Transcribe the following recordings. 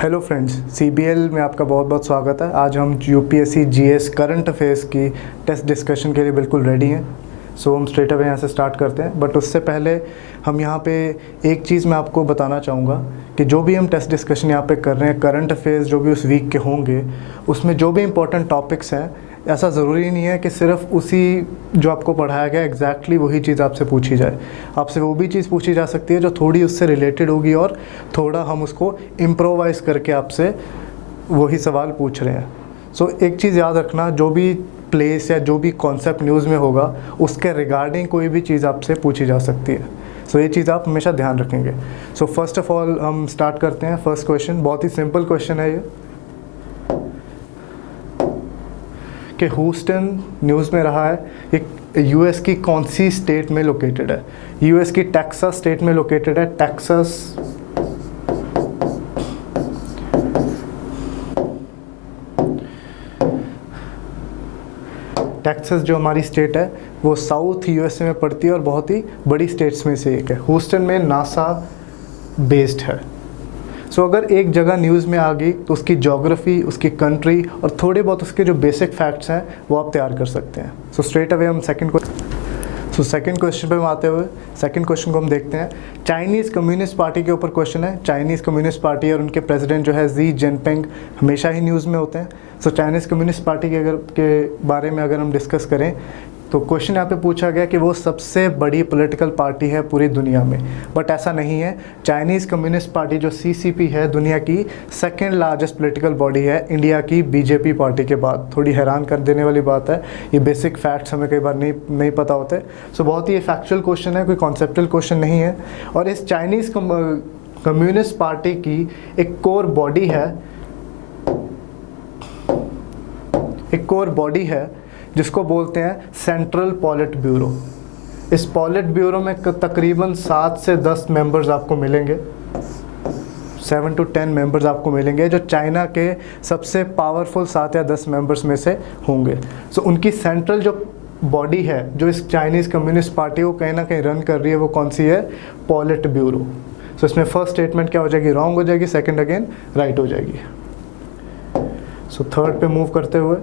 Hello friends, CBL में आपका बहुत बहुत स्वागत है। आज हम यूपीएससी जीएस करंट अफेयर्स की टेस्ट डिस्कशन के लिए बिल्कुल रेडी हैं। सो हम स्ट्रेट अवे यहाँ से स्टार्ट करते हैं। बट उससे पहले हम यहाँ पे एक चीज़ मैं आपको बताना चाहूँगा कि जो भी हम टेस्ट डिस्कशन यहाँ पे कर रहे हैं, करंट अफेयर्स जो भी उस वीक के होंगे, उसमें जो भी इंपॉर्टेंट टॉपिक्स हैं, ऐसा ज़रूरी नहीं है कि सिर्फ उसी जो आपको पढ़ाया गया एग्जैक्टली वही चीज़ आपसे पूछी जाए। आपसे वो भी चीज़ पूछी जा सकती है जो थोड़ी उससे रिलेटेड होगी और थोड़ा हम उसको इम्प्रोवाइज़ करके आपसे वही सवाल पूछ रहे हैं। सो एक चीज़ याद रखना, जो भी प्लेस या जो भी कॉन्सेप्ट न्यूज़ में होगा उसके रिगार्डिंग कोई भी चीज़ आपसे पूछी जा सकती है। सो ये चीज़ आप हमेशा ध्यान रखेंगे। सो फर्स्ट ऑफ ऑल हम स्टार्ट करते हैं। फर्स्ट क्वेश्चन बहुत ही सिंपल क्वेश्चन है ये कि ह्यूस्टन न्यूज़ में रहा है एक यूएस की कौन सी स्टेट में लोकेटेड है। यूएस की टेक्सास स्टेट में लोकेटेड है। टेक्सास जो हमारी स्टेट है वो साउथ यूएसए में पड़ती है और बहुत ही बड़ी स्टेट्स में से एक है। ह्यूस्टन में नासा बेस्ड है। सो अगर एक जगह न्यूज़ में आ गई तो उसकी ज्योग्राफी, उसकी कंट्री और थोड़े बहुत उसके जो बेसिक फैक्ट्स हैं वो आप तैयार कर सकते हैं। सो स्ट्रेट अवे हम सेकंड क्वेश्चन पे हम आते हुए सेकंड क्वेश्चन को हम देखते हैं। चाइनीज़ कम्युनिस्ट पार्टी के ऊपर क्वेश्चन है। चाइनीज़ कम्युनिस्ट पार्टी और उनके प्रेसिडेंट जो है जी जिनपिंग हमेशा ही न्यूज़ में होते हैं। सो चाइनीज़ कम्युनिस्ट पार्टी के बारे में अगर हम डिस्कस करें तो क्वेश्चन यहाँ पे पूछा गया कि वो सबसे बड़ी पॉलिटिकल पार्टी है पूरी दुनिया में। बट ऐसा नहीं है। चाइनीज़ कम्युनिस्ट पार्टी जो सीसीपी है दुनिया की सेकंड लार्जेस्ट पॉलिटिकल बॉडी है, इंडिया की बीजेपी पार्टी के बाद। थोड़ी हैरान कर देने वाली बात है, ये बेसिक फैक्ट्स हमें कई बार नहीं पता होते। सो बहुत ही फैक्चुअल क्वेश्चन है, कोई कॉन्सेप्टल क्वेश्चन नहीं है। और इस चाइनीज़ कम्युनिस्ट पार्टी की एक कोर बॉडी है जिसको बोलते हैं सेंट्रल पॉलिट ब्यूरो। इस पॉलिट ब्यूरो में तकरीबन 7 से 10 मेंबर्स आपको मिलेंगे, 7 to 10 मेंबर्स आपको मिलेंगे जो चाइना के सबसे पावरफुल 7 या 10 मेंबर्स में से होंगे। सो उनकी सेंट्रल जो बॉडी है जो इस चाइनीज़ कम्युनिस्ट पार्टी को कहीं ना कहीं रन कर रही है वो कौन सी है? पॉलिट ब्यूरो। सो इसमें फर्स्ट स्टेटमेंट क्या हो जाएगी? रॉन्ग हो जाएगी। सेकेंड अगेन राइट हो जाएगी। सो थर्ड पे मूव करते हुए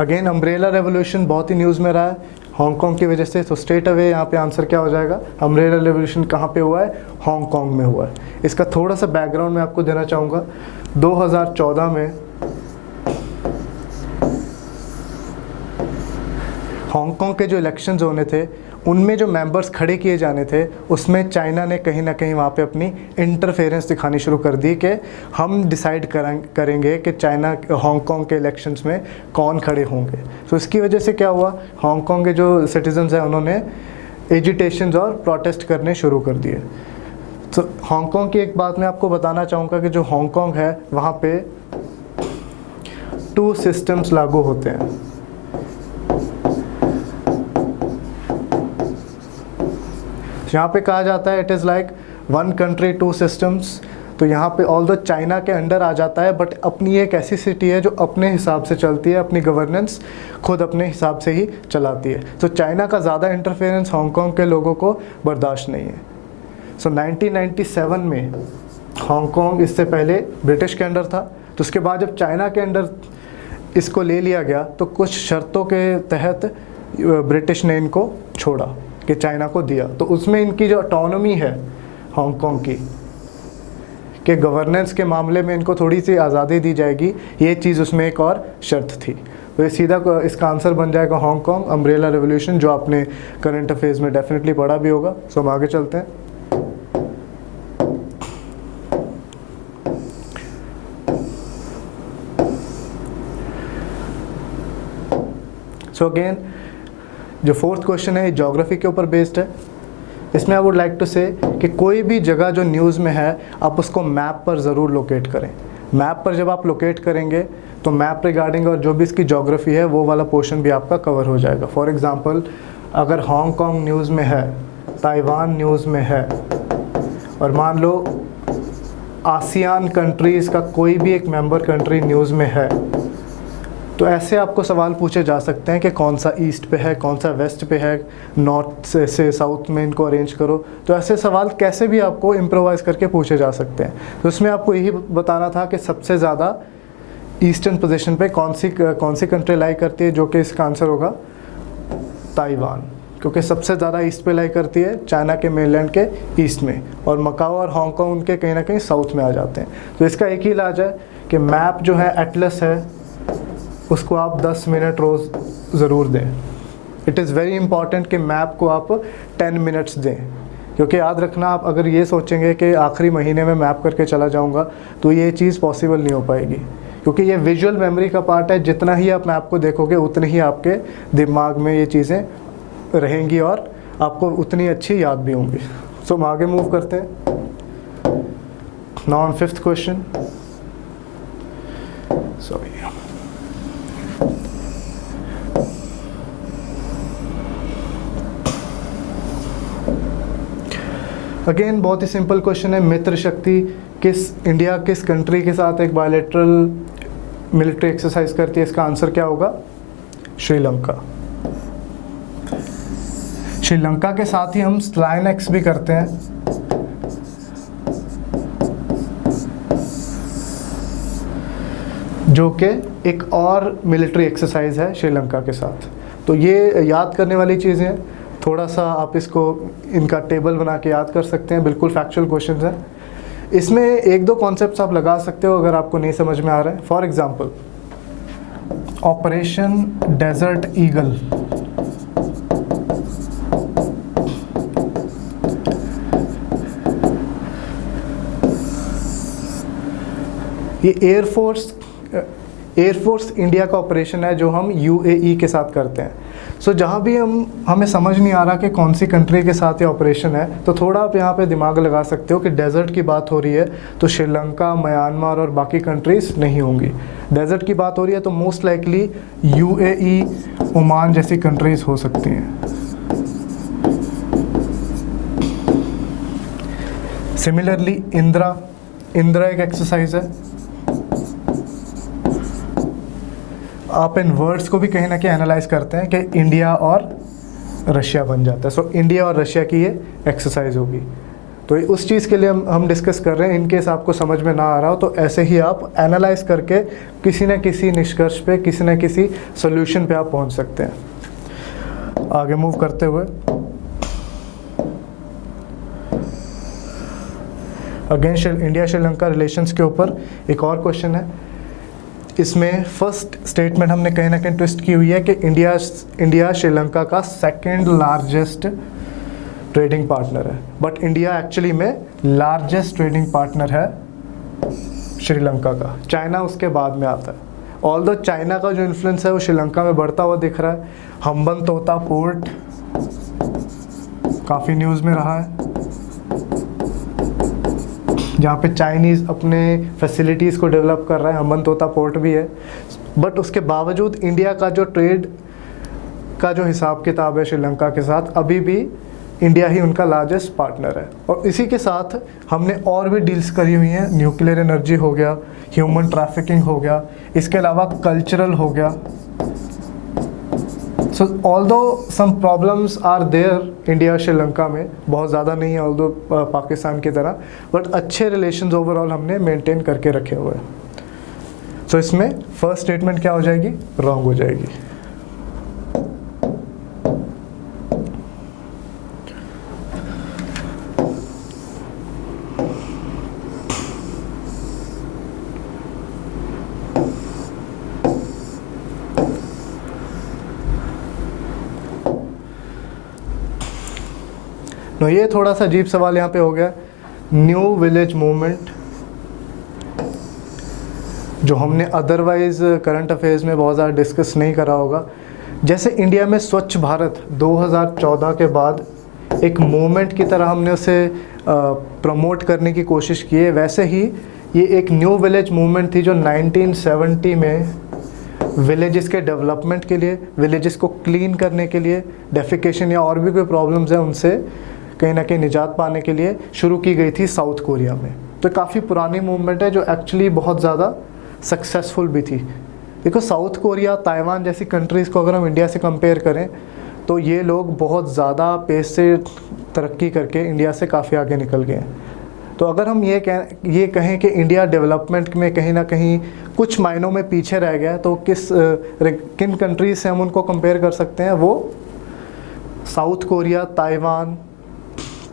अगेन अम्ब्रेला रेवोल्यूशन बहुत ही न्यूज़ में रहा है हांगकांग की वजह से। तो स्ट्रेट अवे यहाँ पे आंसर क्या हो जाएगा? अम्ब्रेला रेवोल्यूशन कहाँ पे हुआ है? हांगकांग में हुआ है। इसका थोड़ा सा बैकग्राउंड मैं आपको देना चाहूँगा। 2014 में हांगकांग के जो इलेक्शंस होने थे उनमें जो मेंबर्स खड़े किए जाने थे उसमें चाइना ने कहीं ना कहीं वहाँ पे अपनी इंटरफेरेंस दिखानी शुरू कर दी कि हम डिसाइड करेंगे कि हांगकांग के इलेक्शंस में कौन खड़े होंगे। तो इसकी वजह से क्या हुआ? हांगकांग के जो सिटीजन्स हैं उन्होंने एजिटेशंस और प्रोटेस्ट करने शुरू कर दिए। तो हांगकांग की एक बात मैं आपको बताना चाहूँगा कि जो हांगकांग है वहाँ पे 2 सिस्टम्स लागू होते हैं। यहाँ पे कहा जाता है it is like 1 country 2 systems। तो यहाँ पे ऑल्दो चाइना के अंडर आ जाता है बट अपनी एक ऐसी सिटी है जो अपने हिसाब से चलती है, अपनी गवर्नेंस खुद अपने हिसाब से ही चलाती है। तो चाइना का ज़्यादा इंटरफेरेंस हांगकांग के लोगों को बर्दाश्त नहीं है। सो 1997 में हांगकांग इससे पहले ब्रिटिश के अंडर था। तो उसके बाद जब चाइना के अंडर इसको ले लिया गया तो कुछ शर्तों के तहत ब्रिटिश ने इनको छोड़ा कि चाइना को दिया। तो उसमें इनकी जो ऑटोनॉमी है हांगकांग की कि गवर्नेंस के मामले में इनको थोड़ी सी आज़ादी दी जाएगी, ये चीज़ उसमें एक और शर्त थी। तो ये सीधा इसका आंसर बन जाएगा हांगकांग अम्ब्रेला रेवोल्यूशन, जो आपने करंट अफेयर्स में डेफिनेटली पढ़ा भी होगा। सो हम आगे चलते हैं। सो अगेन जो फोर्थ क्वेश्चन है ज्योग्राफी के ऊपर बेस्ड है। इसमें आई वुड लाइक टू से कि कोई भी जगह जो न्यूज़ में है आप उसको मैप पर ज़रूर लोकेट करें। मैप पर जब आप लोकेट करेंगे तो मैप रिगार्डिंग और जो भी इसकी ज्योग्राफी है वो वाला पोर्शन भी आपका कवर हो जाएगा। फॉर एग्ज़ाम्पल अगर हांगकांग न्यूज़ में है, ताइवान न्यूज़ में है और मान लो आसियान कंट्रीज़ का कोई भी एक मेंबर कंट्री न्यूज़ में है तो ऐसे आपको सवाल पूछे जा सकते हैं कि कौन सा ईस्ट पे है, कौन सा वेस्ट पे है, नॉर्थ से साउथ में इनको अरेंज करो। तो ऐसे सवाल कैसे भी आपको इम्प्रोवाइज करके पूछे जा सकते हैं। तो इसमें आपको यही बताना था कि सबसे ज़्यादा ईस्टर्न पोजीशन पे कौन सी कंट्री लाई करती है, जो कि इसका आंसर होगा ताइवान, क्योंकि सबसे ज़्यादा ईस्ट पे लाई करती है चाइना के मेनलैंड के ईस्ट में, और मकाओ और हांगकांग उनके कहीं ना कहीं साउथ में आ जाते हैं। तो इसका एक ही इलाज है कि मैप जो है एटलस है उसको आप 10 मिनट रोज़ ज़रूर दें। इट इज़ वेरी इंपॉर्टेंट कि मैप को आप 10 मिनट्स दें, क्योंकि याद रखना आप अगर ये सोचेंगे कि आखिरी महीने में मैप करके चला जाऊंगा तो ये चीज़ पॉसिबल नहीं हो पाएगी, क्योंकि ये विजुअल मेमोरी का पार्ट है। जितना ही आप मैप को देखोगे उतने ही आपके दिमाग में ये चीज़ें रहेंगी और आपको उतनी अच्छी याद भी होंगी। सो हम आगे मूव करते हैं। Now on 5th question. Sorry, again बहुत ही सिंपल क्वेश्चन है। मित्र शक्ति इंडिया किस कंट्री के साथ एक बायलैटरल मिलिट्री एक्सरसाइज करती है? इसका आंसर क्या होगा? श्रीलंका। श्रीलंका के साथ ही हम स्लाइनएक्स भी करते हैं, जो कि एक और मिलिट्री एक्सरसाइज है श्रीलंका के साथ। तो ये याद करने वाली चीज़ें हैं, थोड़ा सा आप इसको इनका टेबल बना के याद कर सकते हैं। बिल्कुल फैक्चुअल क्वेश्चन है। इसमें एक दो कॉन्सेप्ट्स आप लगा सकते हो अगर आपको नहीं समझ में आ रहा है। For example operation desert eagle, ये एयरफोर्स इंडिया का ऑपरेशन है जो हम यूएई के साथ करते हैं। सो जहाँ भी हमें समझ नहीं आ रहा कि कौन सी कंट्री के साथ ये ऑपरेशन है, तो थोड़ा आप यहाँ पे दिमाग लगा सकते हो कि डेजर्ट की बात हो रही है तो श्रीलंका, म्यांमार और बाकी कंट्रीज़ नहीं होंगी। डेजर्ट की बात हो रही है तो मोस्ट लाइकली यूएई, ओमान जैसी कंट्रीज़ हो सकती हैं। सिमिलरली इंदिरा एक एक्सरसाइज है। आप इन वर्ड्स को भी कहीं ना कहीं एनालाइज करते हैं कि इंडिया और रशिया बन जाता है। सो इंडिया और रशिया की ये एक्सरसाइज होगी। तो उस चीज़ के लिए हम डिस्कस कर रहे हैं। इन केस आपको समझ में ना आ रहा हो तो ऐसे ही आप एनालाइज करके किसी न किसी निष्कर्ष पे, किसी न किसी सोल्यूशन पे आप पहुंच सकते हैं। आगे मूव करते हुए अगेन इंडिया श्रीलंका रिलेशंस के ऊपर एक और क्वेश्चन है। इसमें फर्स्ट स्टेटमेंट हमने कहीं ना कहीं ट्विस्ट की हुई है कि इंडिया श्रीलंका का सेकंड लार्जेस्ट ट्रेडिंग पार्टनर है, बट इंडिया एक्चुअली में लार्जेस्ट ट्रेडिंग पार्टनर है श्रीलंका का। चाइना उसके बाद में आता है। ऑल्दो चाइना का जो इन्फ्लुएंस है वो श्रीलंका में बढ़ता हुआ दिख रहा है। हम्बनतोता पोर्ट काफ़ी न्यूज़ में रहा है, जहाँ पे चाइनीज़ अपने फैसिलिटीज़ को डेवलप कर रहा है। हम्बनतोता पोर्ट भी है, बट उसके बावजूद इंडिया का जो ट्रेड का जो हिसाब किताब है श्रीलंका के साथ, अभी भी इंडिया ही उनका लार्जेस्ट पार्टनर है। और इसी के साथ हमने और भी डील्स करी हुई हैं। न्यूक्लियर एनर्जी हो गया, ह्यूमन ट्रैफिकिंग हो गया, इसके अलावा कल्चरल हो गया। So although some problems are there India Sri Lanka में, बहुत ज़्यादा नहीं है ऑल्दो पाकिस्तान की तरह, बट अच्छे रिलेशंस ओवरऑल हमने मेंटेन करके रखे हुए हैं। सो इसमें फर्स्ट स्टेटमेंट क्या हो जाएगी? रॉन्ग हो जाएगी। तो ये थोड़ा सा अजीब सवाल यहाँ पे हो गया। न्यू विलेज मूवमेंट, जो हमने अदरवाइज करंट अफेयर्स में बहुत ज़्यादा डिस्कस नहीं करा होगा। जैसे इंडिया में स्वच्छ भारत 2014 के बाद एक मूवमेंट की तरह हमने उसे प्रमोट करने की कोशिश की है, वैसे ही ये एक न्यू विलेज मूवमेंट थी जो 1970 में विलेजेस के डेवलपमेंट के लिए, विलेजेस को क्लीन करने के लिए, डेफिकेशन या और भी कोई प्रॉब्लम्स हैं उनसे कहीं ना कहीं निजात पाने के लिए शुरू की गई थी साउथ कोरिया में। तो काफ़ी पुरानी मूवमेंट है जो एक्चुअली बहुत ज़्यादा सक्सेसफुल भी थी। देखो साउथ कोरिया, ताइवान जैसी कंट्रीज़ को अगर हम इंडिया से कंपेयर करें तो ये लोग बहुत ज़्यादा पेस से तरक्की करके इंडिया से काफ़ी आगे निकल गए हैं। तो अगर हम ये कहें कि इंडिया डेवलपमेंट में कहीं ना कहीं कुछ मायनों में पीछे रह गया है, तो किन कंट्रीज से हम उनको कंपेयर कर सकते हैं? वो साउथ कोरिया, ताइवान,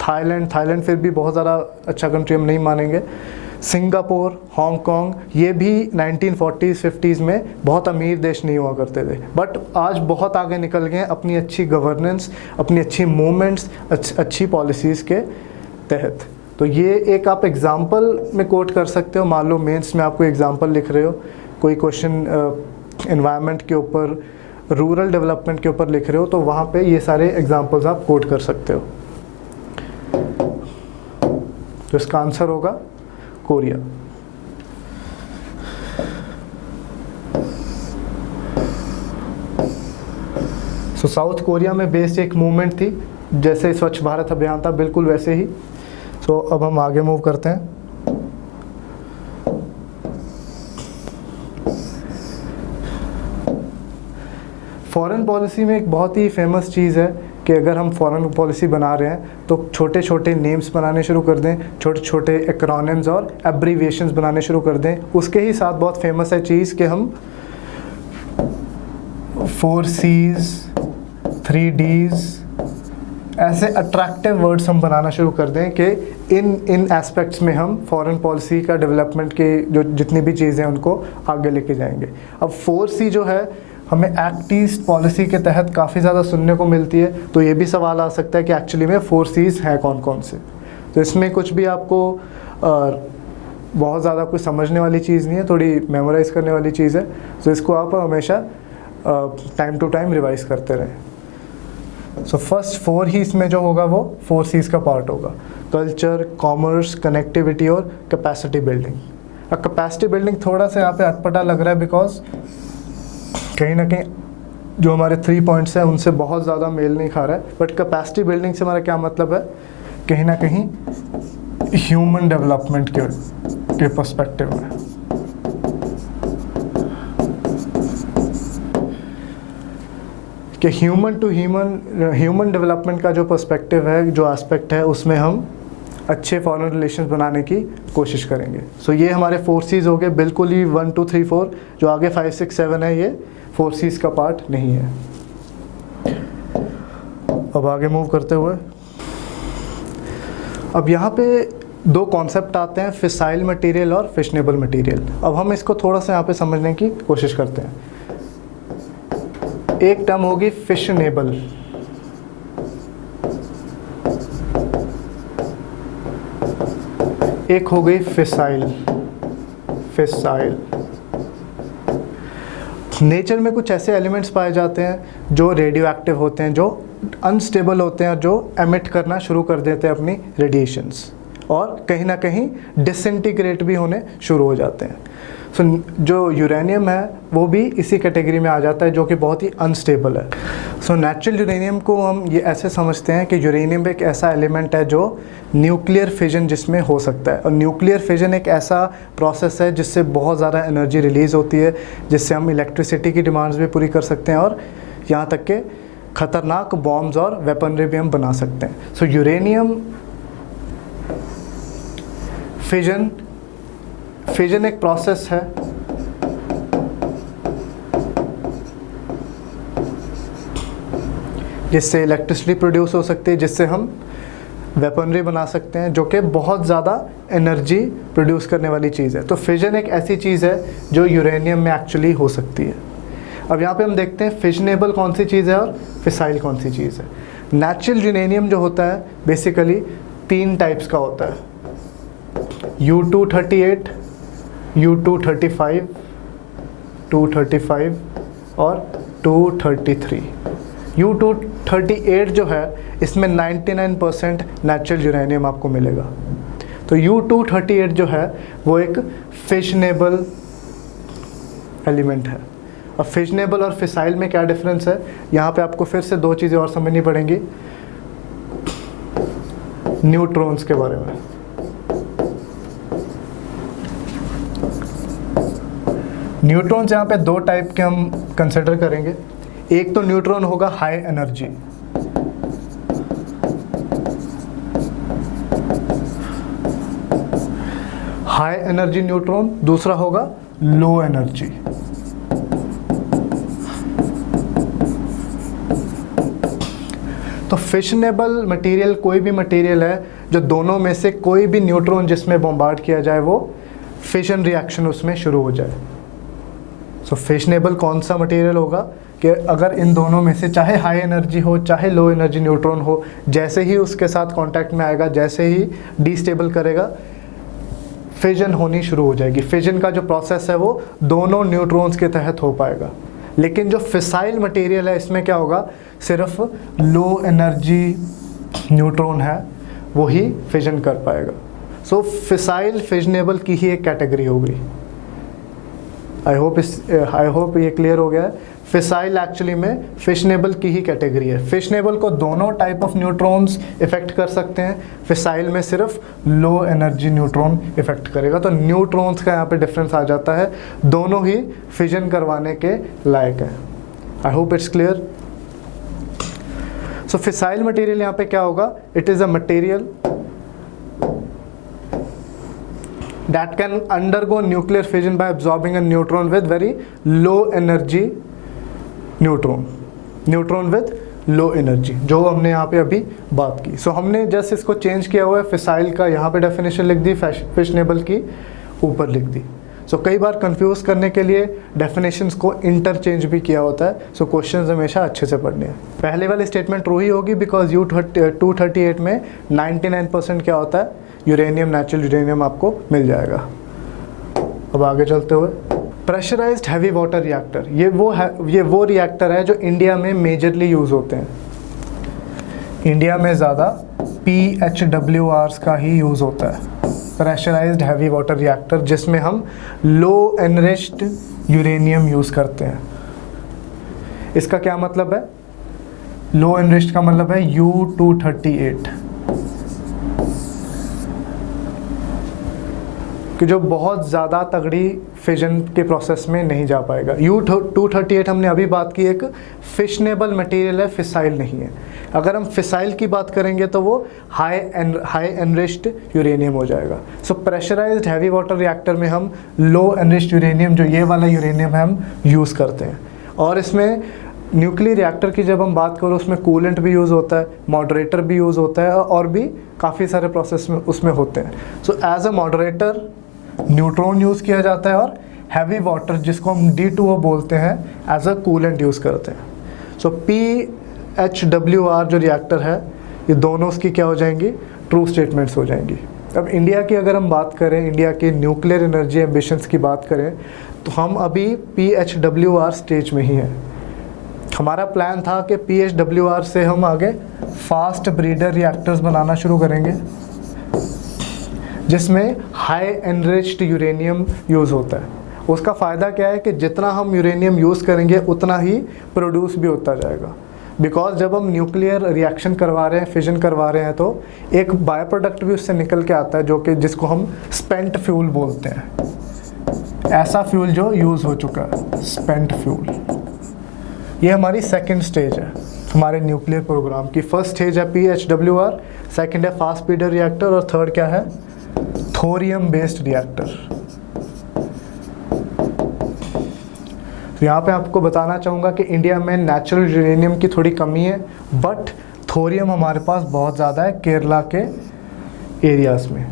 थाईलैंड फिर भी बहुत ज़्यादा अच्छा कंट्री हम नहीं मानेंगे, सिंगापुर, हांगकांग, ये भी 1940s 50s में बहुत अमीर देश नहीं हुआ करते थे, बट आज बहुत आगे निकल गए अपनी अच्छी गवर्नेंस, अपनी अच्छी मूवमेंट्स, अच्छी पॉलिसीज़ के तहत। तो ये एक आप एग्ज़ाम्पल में कोट कर सकते हो। मान लो मेंस में आपको एग्ज़ाम्पल लिख रहे हो, कोई क्वेश्चन एनवायरनमेंट के ऊपर, रूरल डेवलपमेंट के ऊपर लिख रहे हो, तो वहाँ पे ये सारे एग्ज़ाम्पल्स आप कोट कर सकते हो। तो इसका आंसर होगा कोरिया। सो साउथ कोरिया में बेस्ड एक मूवमेंट थी, जैसे स्वच्छ भारत अभियान था, बिल्कुल वैसे ही। सो अब हम आगे मूव करते हैं। फॉरेन पॉलिसी में एक बहुत ही फेमस चीज़ है कि अगर हम फॉरेन पॉलिसी बना रहे हैं तो छोटे छोटे नेम्स बनाने शुरू कर दें, छोटे छोटे एक्रोनिम्स और एब्रीविएशंस बनाने शुरू कर दें। उसके ही साथ बहुत फेमस है चीज़ कि हम 4 C's 3 D's ऐसे अट्रैक्टिव वर्ड्स हम बनाना शुरू कर दें कि इन एस्पेक्ट्स में हम फॉरेन पॉलिसी का डेवलपमेंट के जो जितनी भी चीज़ें हैं उनको आगे लेके जाएंगे। अब 4C जो है हमें एक्ट ईस्ट पॉलिसी के तहत काफ़ी ज़्यादा सुनने को मिलती है, तो ये भी सवाल आ सकता है कि एक्चुअली में 4C's हैं कौन कौन से। तो इसमें कुछ भी आपको बहुत ज़्यादा कुछ समझने वाली चीज़ नहीं है, थोड़ी मेमोराइज़ करने वाली चीज़ है। तो इसको आप हमेशा टाइम टू टाइम रिवाइज़ करते रहें। सो फर्स्ट 4 ही इसमें जो होगा वो 4C's का पार्ट होगा, कल्चर, कॉमर्स, कनेक्टिविटी और कैपेसिटी बिल्डिंग। अब कैपेसिटी बिल्डिंग थोड़ा सा यहाँ पे अटपटा लग रहा है, बिकॉज कहीं ना कहीं जो हमारे 3 पॉइंट्स हैं उनसे बहुत ज़्यादा मेल नहीं खा रहा है। बट कैपेसिटी बिल्डिंग से हमारा क्या मतलब है? कहीं ना कहीं ह्यूमन डेवलपमेंट के पर्सपेक्टिव में। कि ह्यूमन टू ह्यूमन डेवलपमेंट का जो पर्सपेक्टिव है, जो एस्पेक्ट है, उसमें हम अच्छे फॉरेन रिलेशंस बनाने की कोशिश करेंगे। सो ये हमारे 4C's हो गए, बिल्कुल ही 1 2 3 4, जो आगे 5 6 7 है ये 4C's का पार्ट नहीं है। अब आगे मूव करते हुए, अब यहाँ पे 2 कॉन्सेप्ट आते हैं, फिसाइल मटेरियल और फिशनेबल मटेरियल। अब हम इसको थोड़ा सा यहाँ पे समझने की कोशिश करते हैं। एक टर्म होगी फिशनेबल, एक हो गई फिसाइल। नेचर में कुछ ऐसे एलिमेंट्स पाए जाते हैं जो रेडियो एक्टिव होते हैं, जो अनस्टेबल होते हैं और जो एमिट करना शुरू कर देते हैं अपनी रेडिएशंस, और कहीं ना कहीं डिसइंटीग्रेट भी होने शुरू हो जाते हैं। सो जो यूरेनियम है वो भी इसी कैटेगरी में आ जाता है, जो कि बहुत ही अनस्टेबल है। सो नेचुरल यूरेनियम को हम ये ऐसे समझते हैं कि यूरेनियम एक ऐसा एलिमेंट है जो न्यूक्लियर फिजन जिसमें हो सकता है, और न्यूक्लियर फिजन एक ऐसा प्रोसेस है जिससे बहुत ज़्यादा एनर्जी रिलीज़ होती है, जिससे हम इलेक्ट्रिसिटी की डिमांड्स भी पूरी कर सकते हैं, और यहाँ तक के ख़तरनाक बॉम्ब्स और वेपनरी भी हम बना सकते हैं। सो यूरेनियम फिजन एक प्रोसेस है जिससे इलेक्ट्रिसिटी प्रोड्यूस हो सकती है, जिससे हम वेपनरी बना सकते हैं, जो कि बहुत ज़्यादा एनर्जी प्रोड्यूस करने वाली चीज़ है। तो फिजन एक ऐसी चीज़ है जो यूरेनियम में एक्चुअली हो सकती है। अब यहाँ पे हम देखते हैं फिशनेबल कौन सी चीज़ है और फिसाइल कौन सी चीज़ है। नेचुरल यूरेनियम जो होता है बेसिकली 3 टाइप्स का होता है, U-238, U-235, 235 और 233। U-238 जो है इसमें 99% नेचुरल यूरेनियम आपको मिलेगा। तो U-238 जो है वो एक फिशनेबल एलिमेंट है। अब फिशनेबल और फिसाइल में क्या डिफरेंस है, यहाँ पे आपको फिर से 2 चीज़ें और समझनी पड़ेंगी न्यूट्रॉन्स के बारे में। न्यूट्रॉन्स यहाँ पे दो टाइप के हम कंसिडर करेंगे। एक तो न्यूट्रॉन होगा high energy, high energy neutron, दूसरा होगा लो एनर्जी। तो फिशनेबल मटेरियल कोई भी मटेरियल है जो दोनों में से कोई भी न्यूट्रॉन जिसमें बॉम्बार्ड किया जाए वो फिशन रिएक्शन उसमें शुरू हो जाए। सो फिशनेबल कौन सा मटेरियल होगा कि अगर इन दोनों में से चाहे हाई एनर्जी हो चाहे लो एनर्जी न्यूट्रॉन हो, जैसे ही उसके साथ कांटेक्ट में आएगा, जैसे ही डिस्टेबल करेगा, फिजन होनी शुरू हो जाएगी। फिजन का जो प्रोसेस है वो दोनों न्यूट्रॉन्स के तहत हो पाएगा। लेकिन जो फिसाइल मटेरियल है इसमें क्या होगा, सिर्फ लो एनर्जी न्यूट्रॉन है वो ही फिजन कर पाएगा। सो फिसाइल फिजनेबल की ही एक कैटेगरी हो गई। आई होप ये क्लियर हो गया है। फिसाइल एक्चुअली में फिशनेबल की ही कैटेगरी है। फिशनेबल को दोनों टाइप ऑफ न्यूट्रॉन्स इफेक्ट कर सकते हैं, फिसाइल में सिर्फ लो एनर्जी न्यूट्रॉन इफेक्ट करेगा। तो न्यूट्रॉन्स का यहाँ पे डिफरेंस आ जाता है, दोनों ही फिजन करवाने के लायक है। I hope it's clear. So fissile material यहाँ पे क्या होगा, it is a material that can undergo nuclear fission by absorbing a neutron with very low energy neutron with low energy, जो हमने यहाँ पे अभी बात की। सो हमने जस्ट इसको चेंज किया हुआ है, फिसाइल का यहाँ पे डेफिनेशन लिख दी, फिशनेबल की ऊपर लिख दी। सो कई बार कंफ्यूज करने के लिए डेफिनेशंस को इंटरचेंज भी किया होता है। सो क्वेश्चंस हमेशा अच्छे से पढ़ने हैं। पहले वाली स्टेटमेंट ट्रू ही होगी बिकॉज U238 में 99% क्या होता है, यूरेनियम, नेचुरल यूरेनियम आपको मिल जाएगा। अब आगे चलते हुए, प्रेशराइज्ड हैवी वाटर रिएक्टर, ये वो रिएक्टर है जो इंडिया में मेजरली यूज़ होते हैं। इंडिया में ज़्यादा PHWRs का ही यूज़ होता है, प्रेशराइज्ड हैवी वाटर रिएक्टर, जिसमें हम लो एनरिच्ड यूरेनियम यूज़ करते हैं। इसका क्या मतलब है, लो एनरिच्ड का मतलब है U238, कि जो बहुत ज़्यादा तगड़ी फिजन के प्रोसेस में नहीं जा पाएगा। U238 हमने अभी बात की, एक फिशनेबल मटेरियल है, फिसाइल नहीं है। अगर हम फिसाइल की बात करेंगे तो वो हाई एनरिच्ड यूरेनियम हो जाएगा। सो प्रेशराइज्ड हैवी वाटर रिएक्टर में हम लो एनरिच्ड यूरेनियम, जो ये वाला यूरेनियम है, हम यूज़ करते हैं। और इसमें न्यूक्लियर रिएक्टर की जब हम बात करो, उसमें कूलेंट भी यूज़ होता है, मॉडरेटर भी यूज़ होता है, और भी काफ़ी सारे प्रोसेस में उसमें होते हैं। So as a moderator neutron use किया जाता है, और हैवी वाटर जिसको हम D2O बोलते हैं एज अ कूलेंट यूज़ करते हैं। सो PHWR जो रिएक्टर है, ये दोनों उसकी क्या हो जाएंगी, ट्रू स्टेटमेंट्स हो जाएंगी। अब इंडिया की अगर हम बात करें, इंडिया के न्यूक्लियर एनर्जी एम्बिशंस की बात करें, तो हम अभी PHWR स्टेज में ही हैं। हमारा प्लान था कि PHWR से हम आगे फास्ट ब्रीडर रिएक्टर्स बनाना शुरू करेंगे, जिसमें हाई एनरिच्ड यूरेनियम यूज़ होता है। उसका फ़ायदा क्या है कि जितना हम यूरेनियम यूज़ करेंगे उतना ही प्रोड्यूस भी होता जाएगा। बिकॉज जब हम न्यूक्लियर रिएक्शन करवा रहे हैं, फिजन करवा रहे हैं, तो एक बाय प्रोडक्ट भी उससे निकल के आता है, जो कि जिसको हम स्पेंट फ्यूल बोलते हैं। ऐसा फ्यूल जो यूज़ हो चुका है, स्पेंट फ्यूल। ये हमारी सेकेंड स्टेज है हमारे न्यूक्लियर प्रोग्राम की। फर्स्ट स्टेज है PHWR, सेकेंड है फास्ट ब्रीडर रिएक्टर, और थर्ड क्या है, थोरियम बेस्ड रिएक्टर। तो यहाँ पे आपको बताना चाहूँगा कि इंडिया में नेचुरल यूरेनियम की थोड़ी कमी है, बट थोरियम हमारे पास बहुत ज़्यादा है केरला के एरियाज़ में।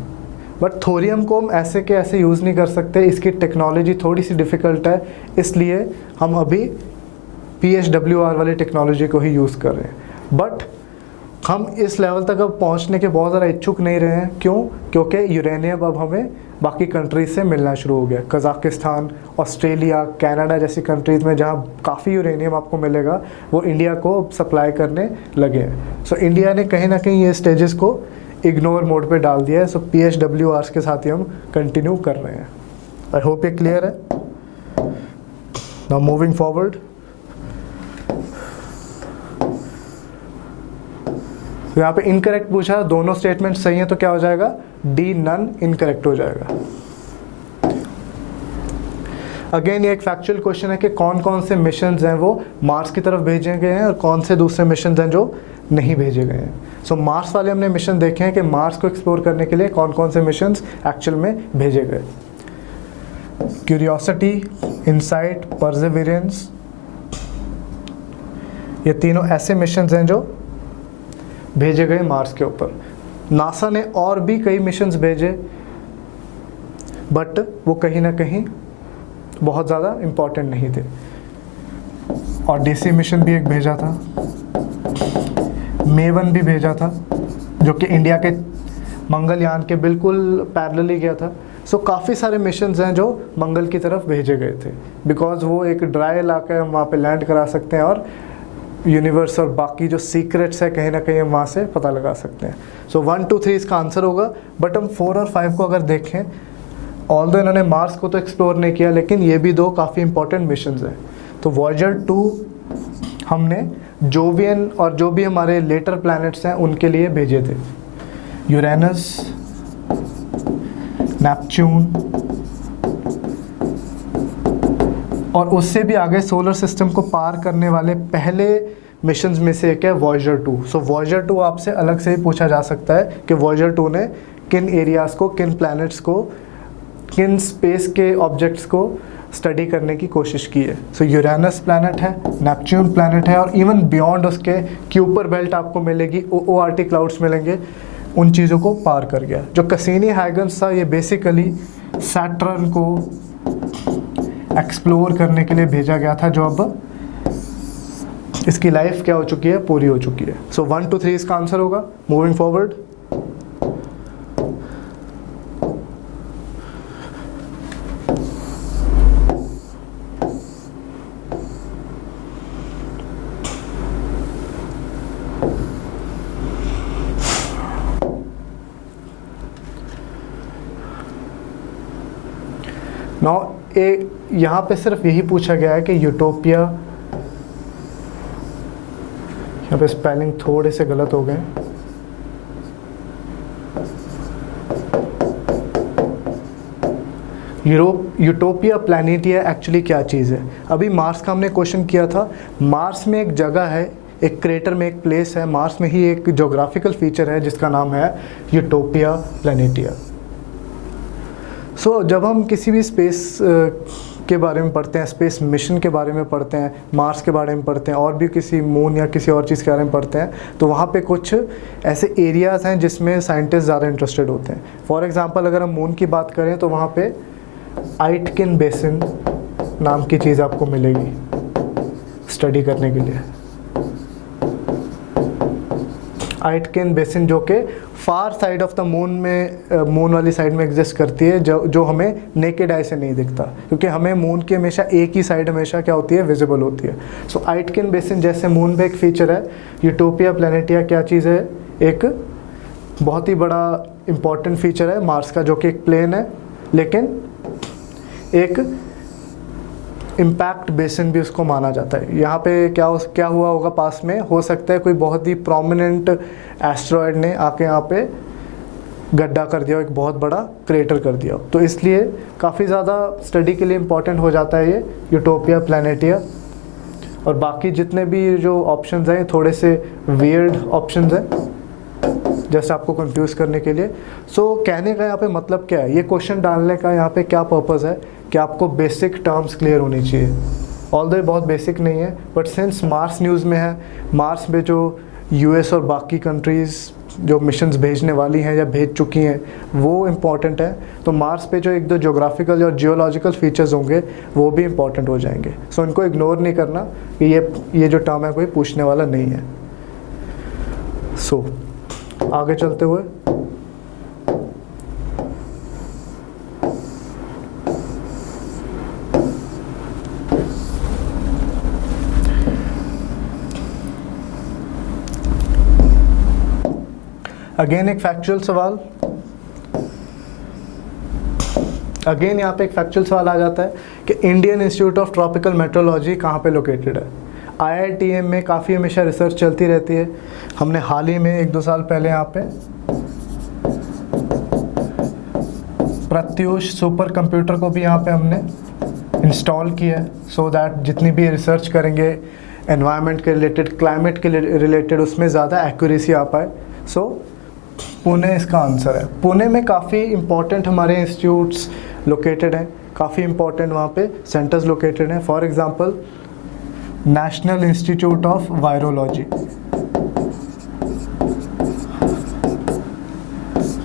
बट थोरियम को हम ऐसे के ऐसे यूज़ नहीं कर सकते, इसकी टेक्नोलॉजी थोड़ी सी डिफ़िकल्ट है, इसलिए हम अभी PHWR वाली टेक्नोलॉजी को ही यूज़ कर रहे हैं। बट हम इस लेवल तक अब पहुंचने के बहुत ज़्यादा इच्छुक नहीं रहे हैं। क्यों? क्योंकि यूरेनियम अब हमें बाकी कंट्रीज से मिलना शुरू हो गया। कज़ाकिस्तान, ऑस्ट्रेलिया, कनाडा जैसी कंट्रीज़ में जहां काफ़ी यूरेनियम आपको मिलेगा, वो इंडिया को अब सप्लाई करने लगे हैं। सो इंडिया ने कहीं ना कहीं ये स्टेजेस को इग्नोर मोड पे डाल दिया है। सो PHWRs के साथ ही हम कंटिन्यू कर रहे हैं। आई होप ये क्लियर है। नाउ मूविंग फॉरवर्ड, तो यहाँ पे इनकरेक्ट पूछा, दोनों स्टेटमेंट सही है तो क्या हो जाएगा, D नन इनकरेक्ट हो जाएगा। अगेन ये एक फैक्चुअल क्वेश्चन है कि कौन कौन से मिशंस हैं वो मार्स की तरफ भेजे गए हैं और कौन से दूसरे मिशंस हैं जो नहीं भेजे गए हैं। सो मार्स वाले हमने मिशन देखे हैं कि मार्स को एक्सप्लोर करने के लिए कौन कौन से मिशंस एक्चुअल में भेजे गए। क्यूरियोसिटी, इनसाइट, परसेवरेंस, ये तीनों ऐसे मिशंस हैं जो भेजे गए मार्स के ऊपर। नासा ने और भी कई मिशंस भेजे बट वो कहीं ना कहीं बहुत ज़्यादा इम्पॉर्टेंट नहीं थे। ओडिसी मिशन भी एक भेजा था, मेवन भी भेजा था जो कि इंडिया के मंगलयान के बिल्कुल पैरेलली गया था। सो काफ़ी सारे मिशंस हैं जो मंगल की तरफ भेजे गए थे बिकॉज वो एक ड्राई इलाका है, हम वहाँ पे लैंड करा सकते हैं और यूनिवर्स और बाकी जो सीक्रेट्स है कहीं ना कहीं हम वहाँ से पता लगा सकते हैं। सो 1, 2, 3 इसका आंसर होगा। बट हम 4 और 5 को अगर देखें, ऑल्दो इन्होंने मार्स को तो एक्सप्लोर नहीं किया लेकिन ये भी 2 काफ़ी इंपॉर्टेंट मिशंस हैं। तो वॉयेजर 2 हमने जोवियन और जो भी हमारे लेटर प्लैनेट्स हैं उनके लिए भेजे थे, यूरेनस, नेपच्यून और उससे भी आगे सोलर सिस्टम को पार करने वाले पहले मिशंस में से एक है वॉयेजर 2। सो वॉयेजर 2 आपसे अलग से ही पूछा जा सकता है कि वॉयेजर 2 ने किन एरियाज़ को, किन प्लैनेट्स को, किन स्पेस के ऑब्जेक्ट्स को स्टडी करने की कोशिश की है। सो यूरेनस प्लैनेट है, नेपच्यून प्लैनेट है और इवन बियॉन्ड उसके क्यूपर बेल्ट आपको मिलेगी, ओआरटी क्लाउड्स मिलेंगे, उन चीज़ों को पार कर गया। जो कैसिनी हाइगन्स था ये बेसिकली सैटर्न को एक्सप्लोर करने के लिए भेजा गया था जो अब इसकी लाइफ क्या हो चुकी है, पूरी हो चुकी है। सो 1, 2, 3 इसका आंसर होगा। मूविंग फॉरवर्ड, यहाँ पे सिर्फ यही पूछा गया है कि यूटोपिया, यहाँ पे स्पेलिंग थोड़े से गलत हो गए, यूटोपिया प्लैनेटिया एक्चुअली क्या चीज़ है। अभी मार्स का हमने क्वेश्चन किया था, मार्स में एक जगह है, एक क्रेटर में एक प्लेस है, मार्स में ही एक जोग्राफिकल फीचर है जिसका नाम है यूटोपिया प्लैनेटिया। सो जब हम किसी भी स्पेस के बारे में पढ़ते हैं, स्पेस मिशन के बारे में पढ़ते हैं, मार्स के बारे में पढ़ते हैं और भी किसी मून या किसी और चीज़ के बारे में पढ़ते हैं, तो वहाँ पे कुछ ऐसे एरियाज़ हैं जिसमें साइंटिस्ट ज़्यादा इंटरेस्टेड होते हैं। फॉर एग्जांपल अगर हम मून की बात करें तो वहाँ पे आइटकिन बेसिन नाम की चीज़ आपको मिलेगी स्टडी करने के लिए। आइटकिन बेसिन जो कि फार साइड ऑफ द मून में, मून वाली साइड में एग्जिस्ट करती है, जो हमें नेकेड आई से नहीं दिखता क्योंकि हमें मून की हमेशा एक ही साइड हमेशा क्या होती है, विजिबल होती है। सो आइटकिन बेसिन जैसे मून पे एक फीचर है, यूटोपिया प्लैनेटिया क्या चीज़ है, एक बहुत ही बड़ा इम्पॉर्टेंट फीचर है मार्स का, जो कि एक प्लेन है लेकिन एक इम्पैक्ट बेसिन भी उसको माना जाता है। यहाँ पे क्या हुआ होगा पास में, हो सकता है कोई बहुत ही प्रोमिनेंट एस्ट्रॉयड ने आके यहाँ पे गड्ढा कर दिया, एक बहुत बड़ा क्रेटर कर दिया, तो इसलिए काफ़ी ज़्यादा स्टडी के लिए इम्पॉर्टेंट हो जाता है ये यूटोपिया प्लैनेटिया। और बाकी जितने भी जो ऑप्शंस हैं थोड़े से वियर्ड ऑप्शंस हैं जस्ट आपको कंफ्यूज करने के लिए। सो कहने का यहाँ पे मतलब क्या है, ये क्वेश्चन डालने का यहाँ पे क्या पर्पज़ है कि आपको बेसिक टर्म्स क्लियर होनी चाहिए। ऑल्दो बहुत बेसिक नहीं है बट सिंस मार्स न्यूज़ में है, मार्स में जो यूएस और बाकी कंट्रीज़ जो मिशंस भेजने वाली हैं या भेज चुकी हैं वो इम्पॉर्टेंट है, तो मार्स पे जो 1-2 ज्योग्राफिकल और जियोलॉजिकल फीचर्स होंगे वो भी इम्पॉर्टेंट हो जाएंगे। सो इनको इग्नोर नहीं करना कि ये जो टर्म है कोई पूछने वाला नहीं है। सो आगे चलते हुए अगेन एक फैक्चुअल सवाल, अगेन यहाँ पे एक फैक्चुअल सवाल आ जाता है कि Indian institute of tropical metrology कहाँ पे लोकेटेड है। IITM में काफ़ी हमेशा रिसर्च चलती रहती है। हमने हाल ही में 1-2 साल पहले यहाँ पे प्रत्यूष सुपर कंप्यूटर को भी यहाँ पे हमने इंस्टॉल की है सो दैट जितनी भी रिसर्च करेंगे एनवायरनमेंट के रिलेटेड, क्लाइमेट के रिलेटेड, उसमें ज़्यादा एक्यूरेसी आ पाए। सो पुणे इसका आंसर है। पुणे में काफ़ी इंपॉर्टेंट हमारे इंस्टीट्यूट्स लोकेटेड हैं, काफ़ी इंपॉर्टेंट वहाँ पे सेंटर्स लोकेटेड हैं। For example national institute of virology,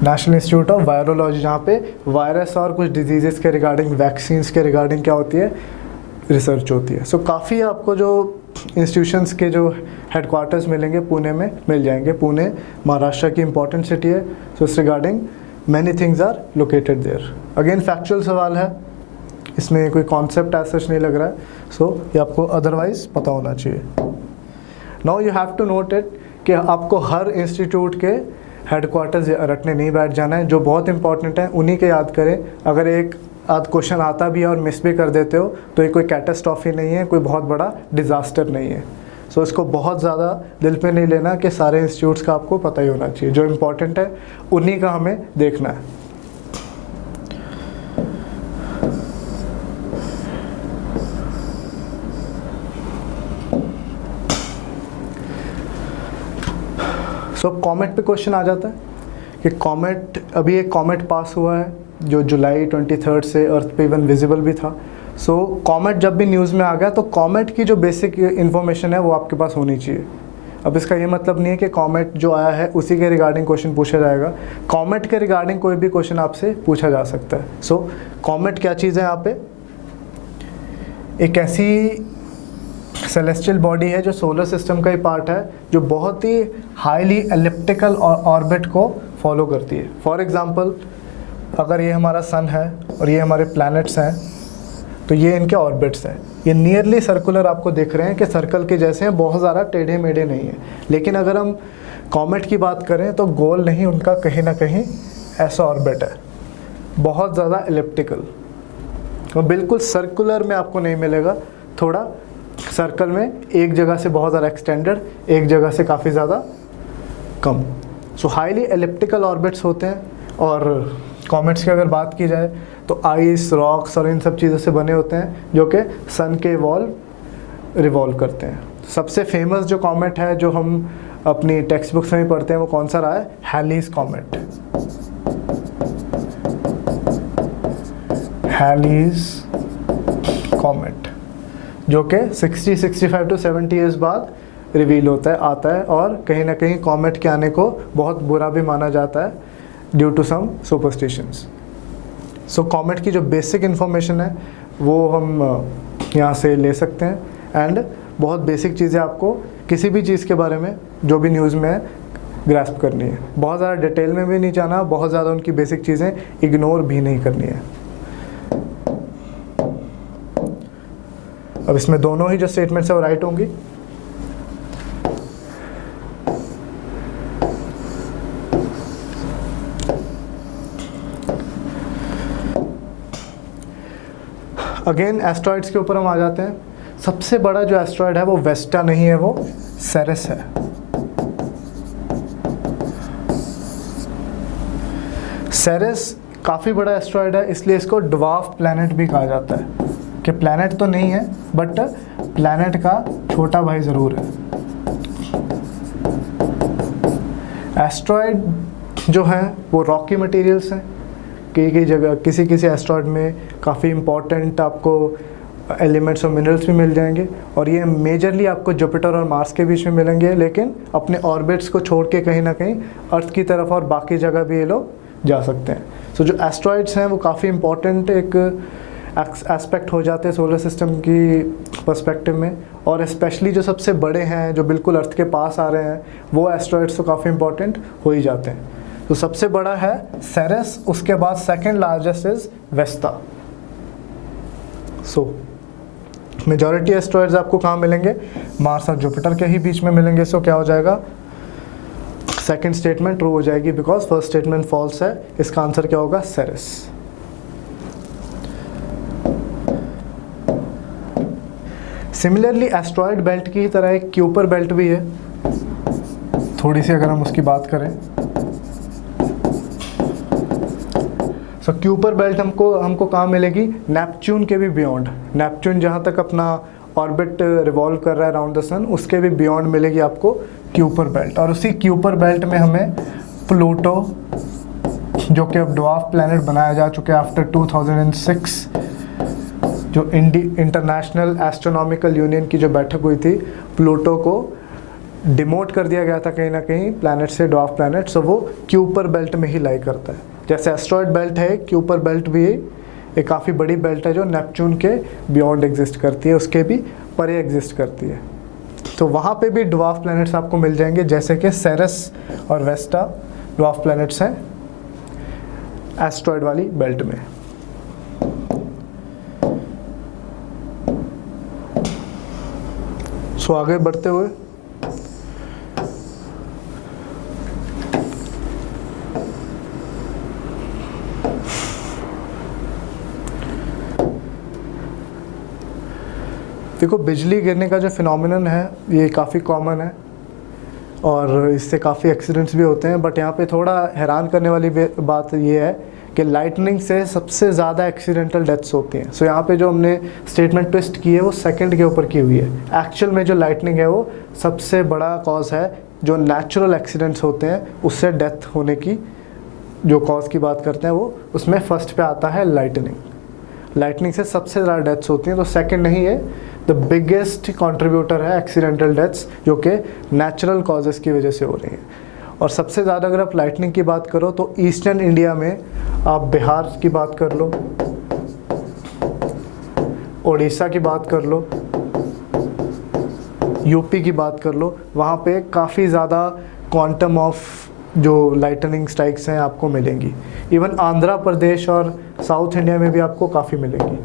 national institute of virology, जहाँ पे वायरस और कुछ डिजीज़ के रिगार्डिंग, वैक्सीन्स के रिगार्डिंग क्या होती है, रिसर्च होती है। सो काफ़ी आपको जो इंस्टीट्यूशंस के जो हेडक्वार्टर्स मिलेंगे पुणे में मिल जाएंगे। पुणे महाराष्ट्र की इंपॉर्टेंट सिटी है, सो इस regarding many things are located there. Again factual सवाल है, इसमें कोई कॉन्सेप्ट ऐसा नहीं लग रहा है, सो ये आपको अदरवाइज पता होना चाहिए। Now you have to note it कि आपको हर इंस्टीट्यूट के हेडक्वार्टर्स रटने नहीं बैठ जाना है। जो बहुत इंपॉर्टेंट है उन्हीं के याद करें। अगर एक आध क्वेश्चन आता भी है और मिस भी कर देते हो तो ये कोई कैटास्ट्रॉफी नहीं है, कोई बहुत बड़ा डिज़ास्टर नहीं है। सो इसको बहुत ज़्यादा दिल पे नहीं लेना कि सारे इंस्टीट्यूट्स का आपको पता ही होना चाहिए। जो इम्पोर्टेंट है उन्हीं का हमें देखना है। सो कॉमेट पे क्वेश्चन आ जाता है कि कॉमेट, अभी एक कॉमेट पास हुआ है जो जुलाई 23 से अर्थ पे इवन विजिबल भी था। सो कॉमेट जब भी न्यूज़ में आ गया तो कॉमेट की जो बेसिक इन्फॉर्मेशन है वो आपके पास होनी चाहिए। अब इसका ये मतलब नहीं है कि कॉमेट जो आया है उसी के रिगार्डिंग क्वेश्चन पूछा जाएगा। कॉमेट के रिगार्डिंग कोई भी क्वेश्चन आपसे पूछा जा सकता है। सो कॉमेट क्या चीज़ है, यहाँ पे एक ऐसी सेलेस्टियल बॉडी है जो सोलर सिस्टम का ही पार्ट है, जो बहुत ही हाईली एलिप्टिकल ऑर्बिट को फॉलो करती है। फॉर एग्जांपल अगर ये हमारा सन है और ये हमारे प्लैनेट्स हैं तो ये इनके ऑर्बिट्स हैं। ये नियरली सर्कुलर आपको दिख रहे हैं कि सर्कल के जैसे हैं, बहुत ज़्यादा टेढ़े मेढ़े नहीं है। लेकिन अगर हम कॉमेट की बात करें तो गोल नहीं, उनका कहीं ना कहीं ऐसा ऑर्बिट है, बहुत ज़्यादा एलिप्टिकल, और बिल्कुल सर्कुलर में आपको नहीं मिलेगा। थोड़ा सर्कल में एक जगह से बहुत ज़्यादा एक्सटेंडेड, एक जगह से काफ़ी ज़्यादा कम। सो हाईली एलिप्टिकल ऑर्बिट्स होते हैं। और कॉमेट्स की अगर बात की जाए तो आइस, रॉक्स और इन सब चीज़ों से बने होते हैं जो कि सन के रिवॉल्व करते हैं। सबसे फेमस जो कॉमेट है जो हम अपनी टेक्स्ट बुक्स में पढ़ते हैं वो कौन सा रहा है, हैलीज कॉमेट। हैलीज कॉमेट जो कि 65 to 70 ईयर्स बाद रिवील होता है, आता है, और कहीं ना कहीं कॉमेट के आने को बहुत बुरा भी माना जाता है due to some superstitions. So comet की जो बेसिक इन्फॉर्मेशन है वो हम यहाँ से ले सकते हैं। एंड बहुत बेसिक चीज़ें आपको किसी भी चीज़ के बारे में जो भी न्यूज़ में है ग्रैस्प करनी है। बहुत ज़्यादा डिटेल में भी नहीं जाना, बहुत ज़्यादा उनकी बेसिक चीज़ें इग्नोर भी नहीं करनी है। अब इसमें दोनों ही जो स्टेटमेंट्स है वो राइट होंगी। अगेन एस्ट्रॉइड्स के ऊपर हम आ जाते हैं। सबसे बड़ा जो एस्ट्रॉइड है वो वेस्टा नहीं है, वो सेरेस है। सेरेस काफ़ी बड़ा एस्ट्रॉइड है, इसलिए इसको ड्वार्फ प्लैनेट भी कहा जाता है कि प्लैनेट तो नहीं है बट प्लैनेट का छोटा भाई ज़रूर है। एस्ट्रॉइड जो है वो रॉकी मटेरियल्स हैं। कई जगह किसी एस्ट्रॉइड में काफ़ी इंपॉर्टेंट आपको एलिमेंट्स और मिनरल्स भी मिल जाएंगे, और ये मेजरली आपको जुपिटर और मार्स के बीच में मिलेंगे, लेकिन अपने ऑर्बिट्स को छोड़ के कहीं ना कहीं अर्थ की तरफ और बाकी जगह भी ये लोग जा सकते हैं। सो जो एस्ट्रॉइड्स हैं वो काफ़ी इंपॉर्टेंट एक एस्पेक्ट हो जाते हैं सोलर सिस्टम की पर्सपेक्टिव में, और स्पेशली जो सबसे बड़े हैं जो बिल्कुल अर्थ के पास आ रहे हैं वो एस्ट्रॉइड्स तो काफ़ी इंपॉर्टेंट हो ही जाते हैं। तो सबसे बड़ा है सेरेस, उसके बाद second largest is Vesta. So majority asteroids आपको कहाँ मिलेंगे, मार्स और जुपिटर के ही बीच में मिलेंगे। सो क्या हो जाएगा, सेकंड स्टेटमेंट ट्रू हो जाएगी बिकॉज फर्स्ट स्टेटमेंट फॉल्स है। इसका आंसर क्या होगा, सेरेस। सिमिलरली एस्ट्रॉइड बेल्ट की तरह एक क्यूपर बेल्ट भी है, थोड़ी सी अगर हम उसकी बात करें। सो क्यूपर बेल्ट हमको कहाँ मिलेगी, नेपच्यून के भी बियॉन्ड, नेपच्यून जहाँ तक अपना ऑर्बिट रिवॉल्व कर रहा है अराउंड द सन, उसके भी बियॉन्ड मिलेगी आपको क्यूपर बेल्ट। और उसी क्यूपर बेल्ट में हमें प्लूटो, जो कि अब ड्वार्फ प्लैनेट बनाया जा चुका है आफ्टर 2006, जो इंटरनेशनल एस्ट्रोनॉमिकल यूनियन की जो बैठक हुई थी, प्लूटो को डिमोट कर दिया गया था कहीं ना कहीं प्लैनेट से, ड्वार्फ प्लैनेट, सो वो क्यूपर बेल्ट में ही लाई करता है। जैसे एस्ट्रॉयड बेल्ट है, क्यूपर बेल्ट भी एक काफ़ी बड़ी बेल्ट है जो नेपच्यून के बियॉन्ड एग्जिस्ट करती है, उसके भी परे एग्जिस्ट करती है। तो वहाँ पे भी ड्वार्फ प्लैनेट्स आपको मिल जाएंगे, जैसे कि सेरस और वेस्टा ड्वार्फ प्लैनेट्स हैं एस्ट्रॉयड वाली बेल्ट में। सो आगे बढ़ते हुए देखो, बिजली गिरने का जो फिनोमिनन है ये काफ़ी कॉमन है और इससे काफ़ी एक्सीडेंट्स भी होते हैं, बट यहाँ पे थोड़ा हैरान करने वाली बात ये है कि लाइटनिंग से सबसे ज़्यादा एक्सीडेंटल डेथ्स होती हैं। सो यहाँ पे जो हमने स्टेटमेंट ट्विस्ट की है वो सेकंड के ऊपर की हुई है। एक्चुअल में जो लाइटनिंग है वो सबसे बड़ा कॉज है, जो नेचुरल एक्सीडेंट्स होते हैं उससे डेथ होने की जो कॉज की बात करते हैं वो उसमें फर्स्ट पे आता है लाइटनिंग। लाइटनिंग से सबसे ज़्यादा डेथ्स होती हैं, तो सेकंड नहीं है, द बिगेस्ट कंट्रीब्यूटर है एक्सीडेंटल डेथ्स जो कि नेचुरल कॉजेज़ की वजह से हो रही हैं। और सबसे ज़्यादा अगर आप लाइटनिंग की बात करो तो ईस्टर्न इंडिया में आप बिहार की बात कर लो, उड़ीसा की बात कर लो, यूपी की बात कर लो, वहाँ पे काफ़ी ज़्यादा क्वांटम ऑफ जो लाइटनिंग स्ट्राइक्स हैं आपको मिलेंगी। इवन आंध्र प्रदेश और साउथ इंडिया में भी आपको काफ़ी मिलेंगी।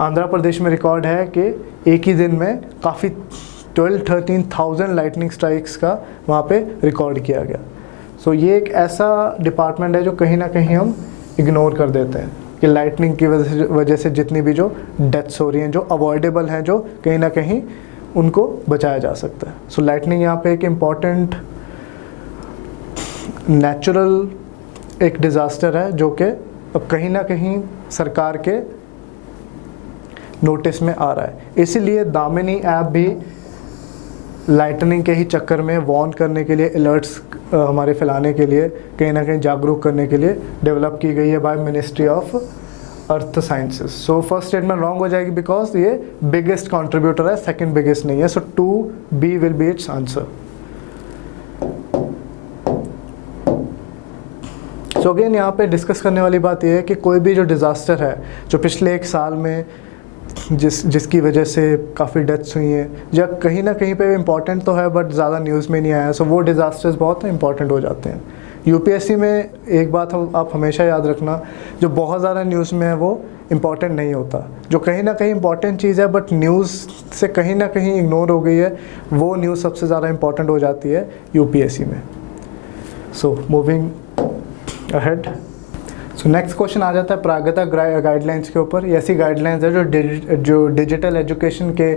आंध्र प्रदेश में रिकॉर्ड है कि एक ही दिन में काफ़ी 12-13,000 लाइटनिंग स्ट्राइक्स का वहाँ पे रिकॉर्ड किया गया। सो ये एक ऐसा डिपार्टमेंट है जो कहीं ना कहीं हम इग्नोर कर देते हैं कि लाइटनिंग की वजह से जितनी भी जो डेथ्स हो रही हैं, जो अवॉइडेबल हैं, जो कहीं ना कहीं उनको बचाया जा सकता है। सो लाइटनिंग यहाँ पे एक इम्पॉर्टेंट नेचुरल एक डिज़ास्टर है जो कि अब कहीं ना कहीं सरकार के नोटिस में आ रहा है। इसीलिए दामिनी ऐप भी लाइटनिंग के ही चक्कर में वार्न करने के लिए, अलर्ट्स हमारे फैलाने के लिए, कहीं ना कहीं जागरूक करने के लिए डेवलप की गई है by ministry of earth sciences. So first statement wrong हो जाएगी बिकॉज ये बिगेस्ट कंट्रीब्यूटर है, सेकंड बिगेस्ट नहीं है। सो 2B will be it's answer. So again यहाँ पे डिस्कस करने वाली बात यह है कि कोई भी जो डिज़ास्टर है जो पिछले एक साल में जिसकी वजह से काफ़ी डेथ्स हुई हैं, या कहीं ना कहीं पे इम्पॉर्टेंट तो है बट ज़्यादा न्यूज़ में नहीं आया, सो वो डिज़ास्टर्स बहुत इंपॉर्टेंट हो जाते हैं। यूपीएससी में एक बात आप हमेशा याद रखना, जो बहुत ज़्यादा न्यूज़ में है वो इम्पॉर्टेंट नहीं होता। जो कहीं ना कहीं इम्पॉर्टेंट चीज़ है बट न्यूज़ से कहीं ना कहीं इग्नोर हो गई है, वो न्यूज़ सबसे ज़्यादा इम्पॉर्टेंट हो जाती है यूपीएससी में। So moving ahead, so next question आ जाता है प्रागता गाइडलाइंस के ऊपर। ये ऐसी गाइडलाइंस है जो डिजिटल एजुकेशन के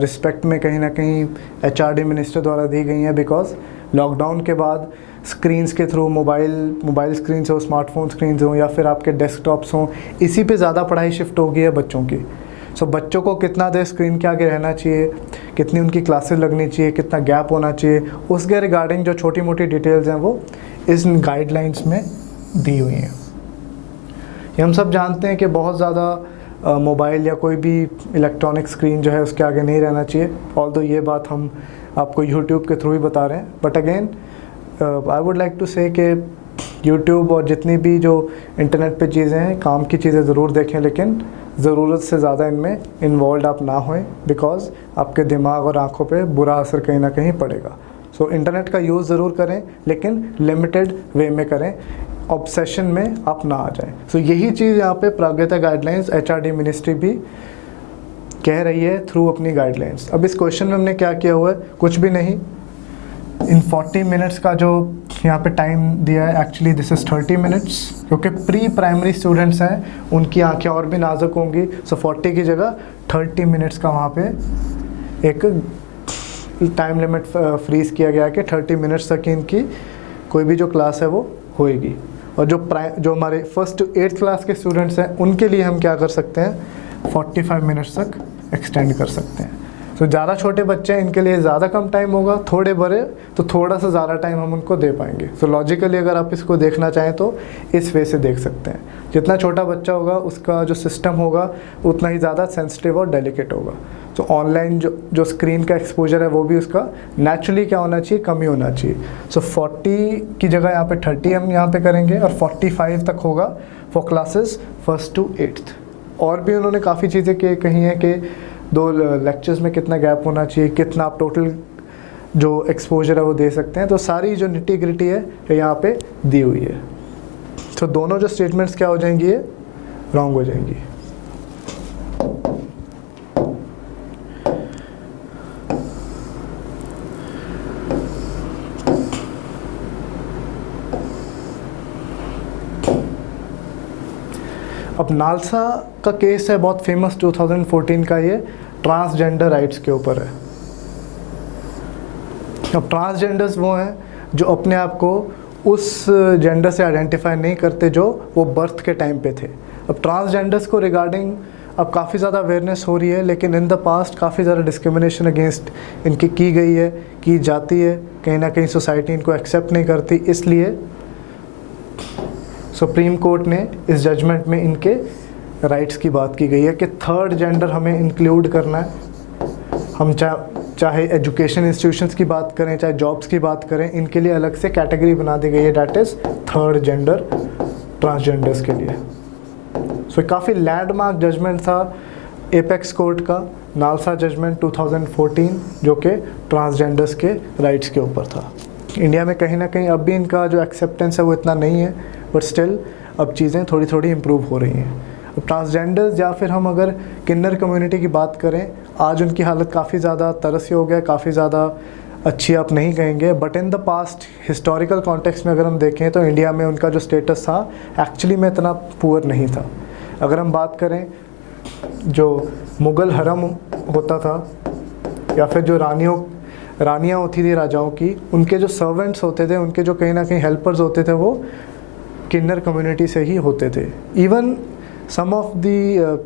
रिस्पेक्ट में कहीं ना कहीं एचआरडी मिनिस्टर द्वारा दी गई हैं, बिकॉज लॉकडाउन के बाद स्क्रीन्स के थ्रू मोबाइल स्क्रीन्स हो, स्मार्टफोन स्क्रीन्स हो या फिर आपके डेस्कटॉप्स हों, इसी पे ज़्यादा पढ़ाई शिफ्ट हो गई है बच्चों की। सो बच्चों को कितना देर स्क्रीन के आगे रहना चाहिए, कितनी उनकी क्लासेस लगनी चाहिए, कितना गैप होना चाहिए, उसके रिगार्डिंग जो छोटी मोटी डिटेल्स हैं वो इस गाइडलाइंस में दी हुई हैं। ये हम सब जानते हैं कि बहुत ज़्यादा मोबाइल या कोई भी इलेक्ट्रॉनिक स्क्रीन जो है उसके आगे नहीं रहना चाहिए, ऑल्दो ये बात हम आपको यूट्यूब के थ्रू ही बता रहे हैं। But again I would like to say कि यूट्यूब और जितनी भी जो इंटरनेट पे चीज़ें हैं, काम की चीज़ें ज़रूर देखें, लेकिन ज़रूरत से ज़्यादा इनमें इन्वॉल्व आप ना होएं, बिकॉज आपके दिमाग और आँखों पे बुरा असर कहीं ना कहीं पड़ेगा। सो इंटरनेट का यूज़ ज़रूर करें, लेकिन लिमिटेड वे में करें, ऑब्सेशन में आप ना आ जाएं। सो यही चीज़ यहाँ पे प्रागता गाइडलाइंस एचआरडी मिनिस्ट्री भी कह रही है थ्रू अपनी गाइडलाइंस। अब इस क्वेश्चन में हमने क्या किया हुआ है, कुछ भी नहीं। इन 40 मिनट्स का जो यहाँ पे टाइम दिया है, एक्चुअली दिस इज़ 30 मिनट्स, क्योंकि प्री प्राइमरी स्टूडेंट्स हैं, उनकी आंखें और भी नाजुक होंगी। सो 40 की जगह 30 मिनट्स का वहाँ पे एक टाइम लिमिट फ्रीज किया गया कि 30 मिनट्स तक इनकी कोई भी जो क्लास है वो होएगी। और जो हमारे 1st to 8th क्लास के स्टूडेंट्स हैं उनके लिए हम क्या कर सकते हैं 45 मिनट्स तक एक्सटेंड कर सकते हैं। तो ज़्यादा छोटे बच्चे हैं इनके लिए ज़्यादा कम टाइम होगा, थोड़े बड़े तो थोड़ा सा ज़्यादा टाइम हम उनको दे पाएंगे। तो लॉजिकली अगर आप इसको देखना चाहें तो इस वे से देख सकते हैं। जितना छोटा बच्चा होगा उसका जो सिस्टम होगा उतना ही ज़्यादा सेंसिटिव और डेलिकेट होगा। तो ऑनलाइन जो स्क्रीन का एक्सपोजर है वो भी उसका नेचुरली क्या होना चाहिए, कम ही होना चाहिए। सो 40 की जगह यहाँ पे 30 हम यहाँ पे करेंगे और 45 तक होगा for classes 1st to 8th। और भी उन्होंने काफ़ी चीज़ें कही हैं कि 2 लेक्चर्स में कितना गैप होना चाहिए, कितना आप टोटल जो एक्सपोजर है वो दे सकते हैं। तो सारी जो निटी ग्रिटी है ये यहाँ पे दी हुई है। तो दोनों जो स्टेटमेंट्स क्या हो जाएंगी, ये रॉन्ग हो जाएंगी। अब नालसा का केस है बहुत फेमस 2014 का, ये ट्रांसजेंडर राइट्स के ऊपर है। अब ट्रांसजेंडर्स वो हैं जो अपने आप को उस जेंडर से आइडेंटिफाई नहीं करते जो वो बर्थ के टाइम पे थे। अब ट्रांसजेंडर्स को रिगार्डिंग अब काफ़ी ज़्यादा अवेयरनेस हो रही है, लेकिन इन द पास्ट काफ़ी ज़्यादा डिस्क्रिमिनेशन अगेंस्ट इनकी की गई है, की जाती है। कहीं ना कहीं सोसाइटी इनको एक्सेप्ट नहीं करती, इसलिए सुप्रीम कोर्ट ने इस जजमेंट में इनके राइट्स की बात की गई है कि 3rd जेंडर हमें इंक्लूड करना है। हम चाहे एजुकेशन इंस्टीट्यूशंस की बात करें, चाहे जॉब्स की बात करें, इनके लिए अलग से कैटेगरी बना दी गई है, that is 3rd gender transgenders के लिए। सो काफ़ी लैंडमार्क जजमेंट था एपेक्स कोर्ट का, नालसा जजमेंट 2014, जो कि ट्रांसजेंडर्स के राइट्स के ऊपर था। इंडिया में कहीं ना कहीं अब भी इनका जो एक्सेप्टेंस है वो इतना नहीं है, बट स्टिल अब चीज़ें थोड़ी थोड़ी इम्प्रूव हो रही हैं। अब ट्रांसजेंडर्स या फिर हम अगर किन्नर कम्युनिटी की बात करें, आज उनकी हालत काफ़ी ज़्यादा तरसी हो गया, काफ़ी ज़्यादा अच्छी आप नहीं कहेंगे, but in the past historical context में अगर हम देखें तो इंडिया में उनका जो स्टेटस था एक्चुअली में इतना पुअर नहीं था। अगर हम बात करें जो मुग़ल हरम होता था या फिर जो रानियाँ होती थी राजाओं की, उनके जो सर्वेंट्स होते थे, उनके जो कहीं ना कहीं हेल्पर्स होते थे, वो किन्नर कम्युनिटी से ही होते थे। Even some of the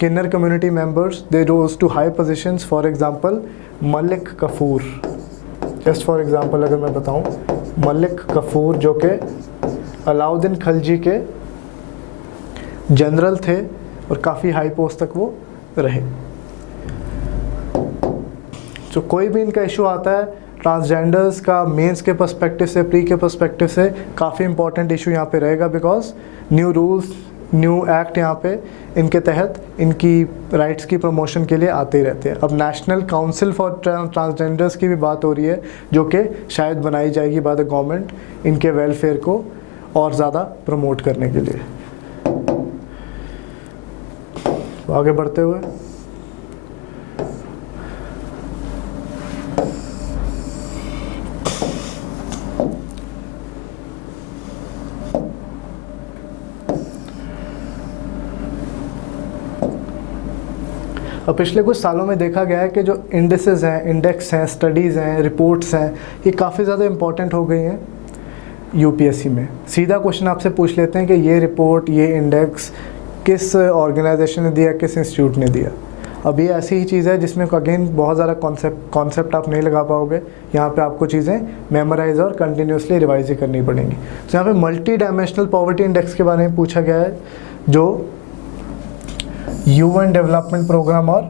kinnar community members they rose to high positions, for example Malik Kafur. Just for example अगर मैं बताऊं, मलिक कफूर जो कि अलाउद्दीन खिलजी के जनरल थे और काफ़ी हाई पोस्ट तक वो रहे। तो कोई भी इनका इशू आता है ट्रांसजेंडर्स का, मेंस के पर्सपेक्टिव से, प्री के पर्सपेक्टिव से काफ़ी इंपॉर्टेंट इशू यहाँ पे रहेगा, because new rules, new act यहाँ पे इनके तहत इनकी राइट्स की प्रमोशन के लिए आते ही रहते हैं। अब नेशनल काउंसिल फॉर ट्रांसजेंडर्स की भी बात हो रही है, जो कि शायद बनाई जाएगी बाय द गवर्नमेंट इनके वेलफेयर को और ज़्यादा प्रमोट करने के लिए। तो आगे बढ़ते हुए अब पिछले कुछ सालों में देखा गया है कि जो इंडेक्सेस हैं, इंडेक्स हैं, स्टडीज़ हैं, रिपोर्ट्स हैं, ये काफ़ी ज़्यादा इंपॉर्टेंट हो गई हैं यूपीएससी में। सीधा क्वेश्चन आपसे पूछ लेते हैं कि ये रिपोर्ट, ये इंडेक्स किस ऑर्गेनाइजेशन ने दिया, किस इंस्टीट्यूट ने दिया। अब ये ऐसी ही चीज़ है जिसमें अगेन बहुत ज़्यादा कॉन्सेप्ट आप नहीं लगा पाओगे। यहाँ पे आपको चीज़ें मेमोराइज और कंटिन्यूसली रिवाइज ही करनी पड़ेंगी। तो यहाँ पे मल्टी डायमेंशनल पॉवर्टी इंडेक्स के बारे में पूछा गया है, जो यूएन डेवलपमेंट प्रोग्राम और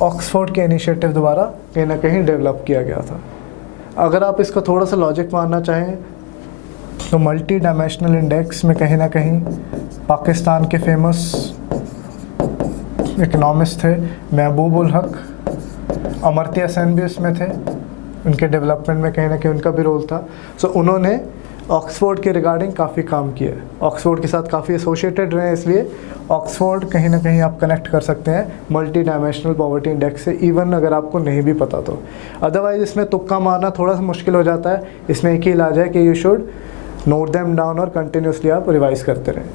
ऑक्सफोर्ड के इनिशिएटिव द्वारा कहीं ना कहीं डेवलप किया गया था। अगर आप इसका थोड़ा सा लॉजिक मानना चाहें तो मल्टी डायमेंशनल इंडेक्स में कहीं ना कहीं पाकिस्तान के फेमस इकोनॉमिस्ट थे महबूब उल हक, अमर्त्य सेन भी उसमें थे, उनके डेवलपमेंट में कहीं ना कहीं उनका भी रोल था। सो उन्होंने ऑक्सफोर्ड के रिगार्डिंग काफ़ी काम किया है, ऑक्सफोर्ड के साथ काफ़ी एसोसिएटेड रहे हैं, इसलिए ऑक्सफोर्ड कहीं ना कहीं आप कनेक्ट कर सकते हैं मल्टी डायमेंशनल पॉवर्टी इंडेक्स से, इवन अगर आपको नहीं भी पता तो। अदरवाइज इसमें तुक्का मारना थोड़ा सा मुश्किल हो जाता है। इसमें एक ही इलाज है कि you should note them down और कंटिन्यूसली आप रिवाइज करते रहें।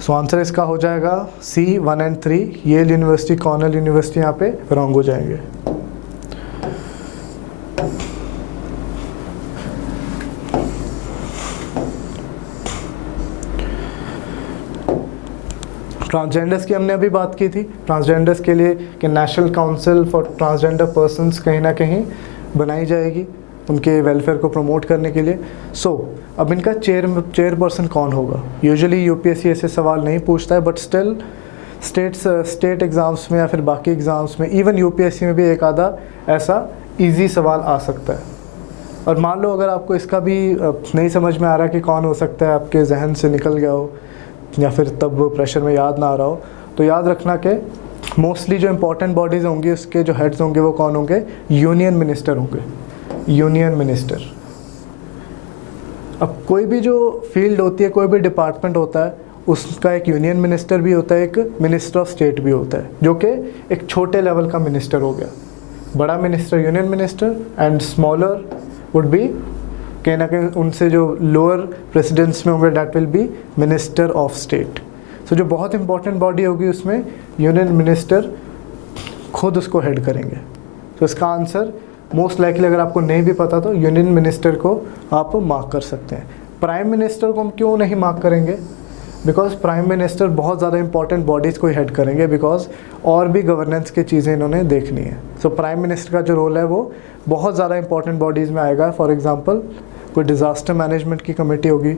सो आंसर इसका हो जाएगा C 1 and 3, Yale University, Cornell University यहाँ पे रॉन्ग हो जाएंगे। ट्रांसजेंडर्स की हमने अभी बात की थी, ट्रांसजेंडर्स के लिए कि national council for transgender persons कहीं ना कहीं बनाई जाएगी उनके वेलफेयर को प्रमोट करने के लिए। अब इनका चेयरपर्सन कौन होगा? यूजुअली यूपीएससी ऐसे सवाल नहीं पूछता है, बट स्टिल स्टेट एग्ज़ाम्स में या फिर बाकी एग्ज़ाम्स में, इवन यूपीएससी में भी एक आधा ऐसा ईजी सवाल आ सकता है। और मान लो अगर आपको इसका भी नहीं समझ में आ रहा कि कौन हो सकता है, आपके जहन से निकल गया हो या फिर तब प्रेशर में याद ना आ रहा हो, तो याद रखना कि मोस्टली जो इम्पोर्टेंट बॉडीज़ होंगी उसके जो हेड्स होंगे वो कौन होंगे? यूनियन मिनिस्टर होंगे, यूनियन मिनिस्टर। अब कोई भी जो फील्ड होती है, कोई भी डिपार्टमेंट होता है, उसका एक यूनियन मिनिस्टर भी होता है, एक मिनिस्टर ऑफ स्टेट भी होता है, जो कि एक छोटे लेवल का मिनिस्टर हो गया। बड़ा minister union minister and smaller would be कहीं ना कहीं उनसे जो लोअर प्रेसिडेंट्स में होंगे, that will be minister of state. So जो बहुत इंपॉर्टेंट बॉडी होगी उसमें यूनियन मिनिस्टर खुद उसको हेड करेंगे। तो इसका आंसर मोस्ट लाइकली, अगर आपको नहीं भी पता तो यूनियन मिनिस्टर को आप मार्क कर सकते हैं। प्राइम मिनिस्टर को हम क्यों नहीं मार्क करेंगे? बिकॉज प्राइम मिनिस्टर बहुत ज़्यादा इंपॉर्टेंट बॉडीज़ को हेड करेंगे, बिकॉज और भी गवर्नेंस की चीज़ें इन्होंने देखनी है। सो प्राइम मिनिस्टर का जो रोल है वो बहुत ज़्यादा इंपॉर्टेंट बॉडीज़ में आएगा। फॉर एग्जांपल कोई डिज़ास्टर मैनेजमेंट की कमेटी होगी,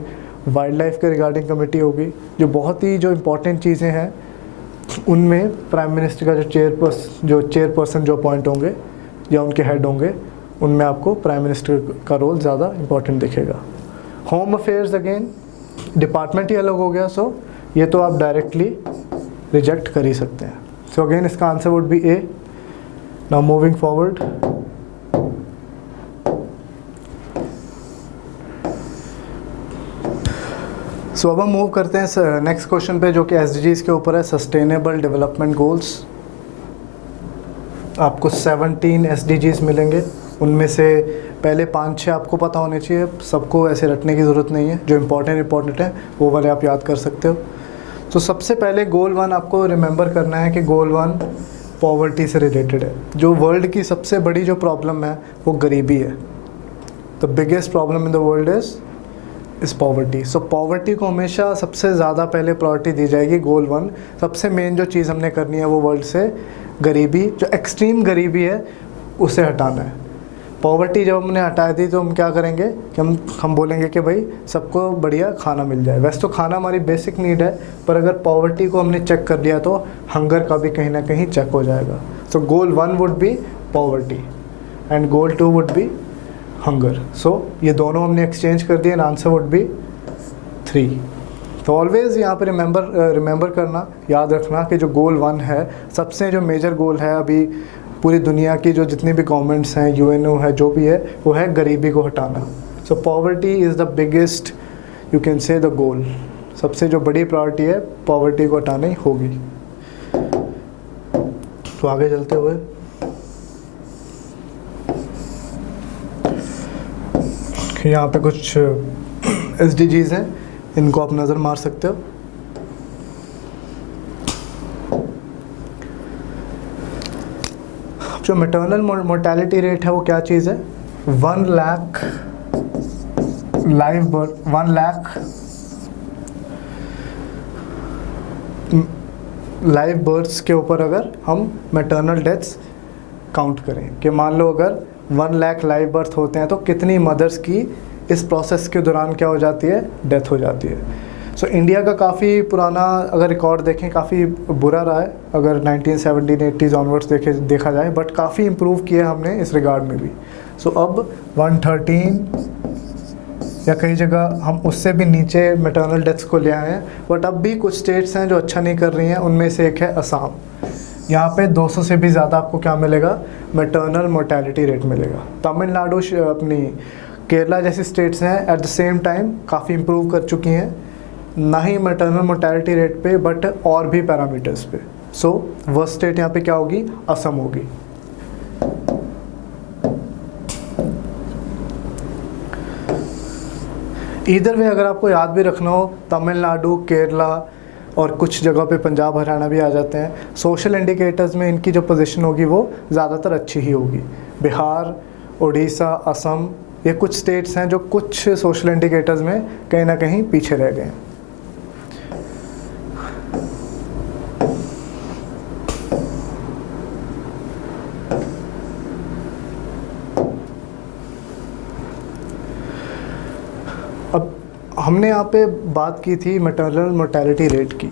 वाइल्ड लाइफ के रिगार्डिंग कमेटी होगी, जो बहुत ही जो इंपॉर्टेंट चीज़ें हैं उनमें प्राइम मिनिस्टर का जो चेयरपर्सन जो अपॉइंट होंगे या उनके हेड होंगे, उनमें आपको प्राइम मिनिस्टर का रोल ज़्यादा इंपॉर्टेंट दिखेगा। होम अफेयर्स अगेन डिपार्टमेंट ही अलग हो गया, सो ये तो आप डायरेक्टली रिजेक्ट कर ही सकते हैं। सो अगेन इसका answer would be A. Now moving forward, so अब हम मूव करते हैं नेक्स्ट क्वेश्चन पे, जो कि एसडीजीज के ऊपर है, सस्टेनेबल डेवलपमेंट गोल्स। आपको 17 एसडीजीज मिलेंगे, उनमें से पहले 5-6 आपको पता होने चाहिए, सबको ऐसे रटने की ज़रूरत नहीं है। जो इंपॉर्टेंट है वो वाले आप याद कर सकते हो। तो सबसे पहले गोल 1 आपको रिमेंबर करना है कि गोल 1 पॉवर्टी से रिलेटेड है। जो वर्ल्ड की सबसे बड़ी जो प्रॉब्लम है वो गरीबी है। The biggest problem in the world is poverty. So poverty को हमेशा सबसे ज़्यादा पहले प्रायोरिटी दी जाएगी। गोल 1 सबसे मेन जो चीज़ हमने करनी है वो वर्ल्ड से गरीबी, जो एक्सट्रीम गरीबी है उसे हटाना है। पॉवर्टी जब हमने हटा दी तो हम क्या करेंगे कि हम बोलेंगे कि भाई सबको बढ़िया खाना मिल जाए। वैसे तो खाना हमारी बेसिक नीड है, पर अगर पॉवर्टी को हमने चेक कर दिया तो हंगर का भी कहीं ना कहीं चेक हो जाएगा। So goal 1 would be poverty and goal 2 would be hunger. So ये दोनों हमने एक्सचेंज कर दिए एंड आंसर वुड बी 3। तो ऑलवेज़ यहाँ पे रिमेंबर करना, याद रखना कि जो गोल 1 है, सबसे जो मेजर गोल है अभी पूरी दुनिया की जो जितनी भी गवर्नमेंट्स हैं, यूएनओ है, जो भी है, वो है गरीबी को हटाना। So poverty is the biggest, you can say the goal. सबसे जो बड़ी प्रायोरिटी है पॉवर्टी को हटाना ही होगी। तो आगे चलते हुए यहाँ पे कुछ एसडीजीज हैं, इनको आप नज़र मार सकते हो। जो मैटरनल मोर्टेलिटी रेट है वो क्या चीज़ है? 1 लाख लाइव बर्थ्स के ऊपर अगर हम मैटरनल डेथ्स काउंट करें कि मान लो अगर 1 लाख लाइव बर्थ होते हैं तो कितनी मदर्स की इस प्रोसेस के दौरान क्या हो जाती है? डेथ हो जाती है। सो इंडिया का काफ़ी पुराना अगर रिकॉर्ड देखें, काफ़ी बुरा रहा है अगर 1970-80s ऑनवर्ड्स देखा जाए, बट काफ़ी इम्प्रूव किया हमने इस रिगार्ड में भी। सो अब 113 या कई जगह हम उससे भी नीचे मैटरनल डेथ्स को ले आए हैं, बट अब भी कुछ स्टेट्स हैं जो अच्छा नहीं कर रही हैं। उनमें से एक है असम। यहाँ पे 200 से भी ज़्यादा आपको क्या मिलेगा? मैटरनल मोर्टेलिटी रेट मिलेगा। तमिलनाडु, अपनी केरला जैसी स्टेट्स हैं एट द सेम टाइम काफ़ी इम्प्रूव कर चुकी हैं, ना ही मैटरनल मोर्टेलिटी रेट पे बट और भी पैरामीटर्स पे। सो वर्स्ट स्टेट यहाँ पे क्या होगी? असम होगी। इधर वे अगर आपको याद भी रखना हो, तमिलनाडु, केरला और कुछ जगह पे पंजाब, हरियाणा भी आ जाते हैं। सोशल इंडिकेटर्स में इनकी जो पोजीशन होगी वो ज़्यादातर अच्छी ही होगी। बिहार, उड़ीसा, असम, ये कुछ स्टेट्स हैं जो कुछ सोशल इंडिकेटर्स में कहीं ना कहीं पीछे रह गए हैं। हमने यहाँ पे बात की थी मैटरनल मोर्टेलिटी रेट की,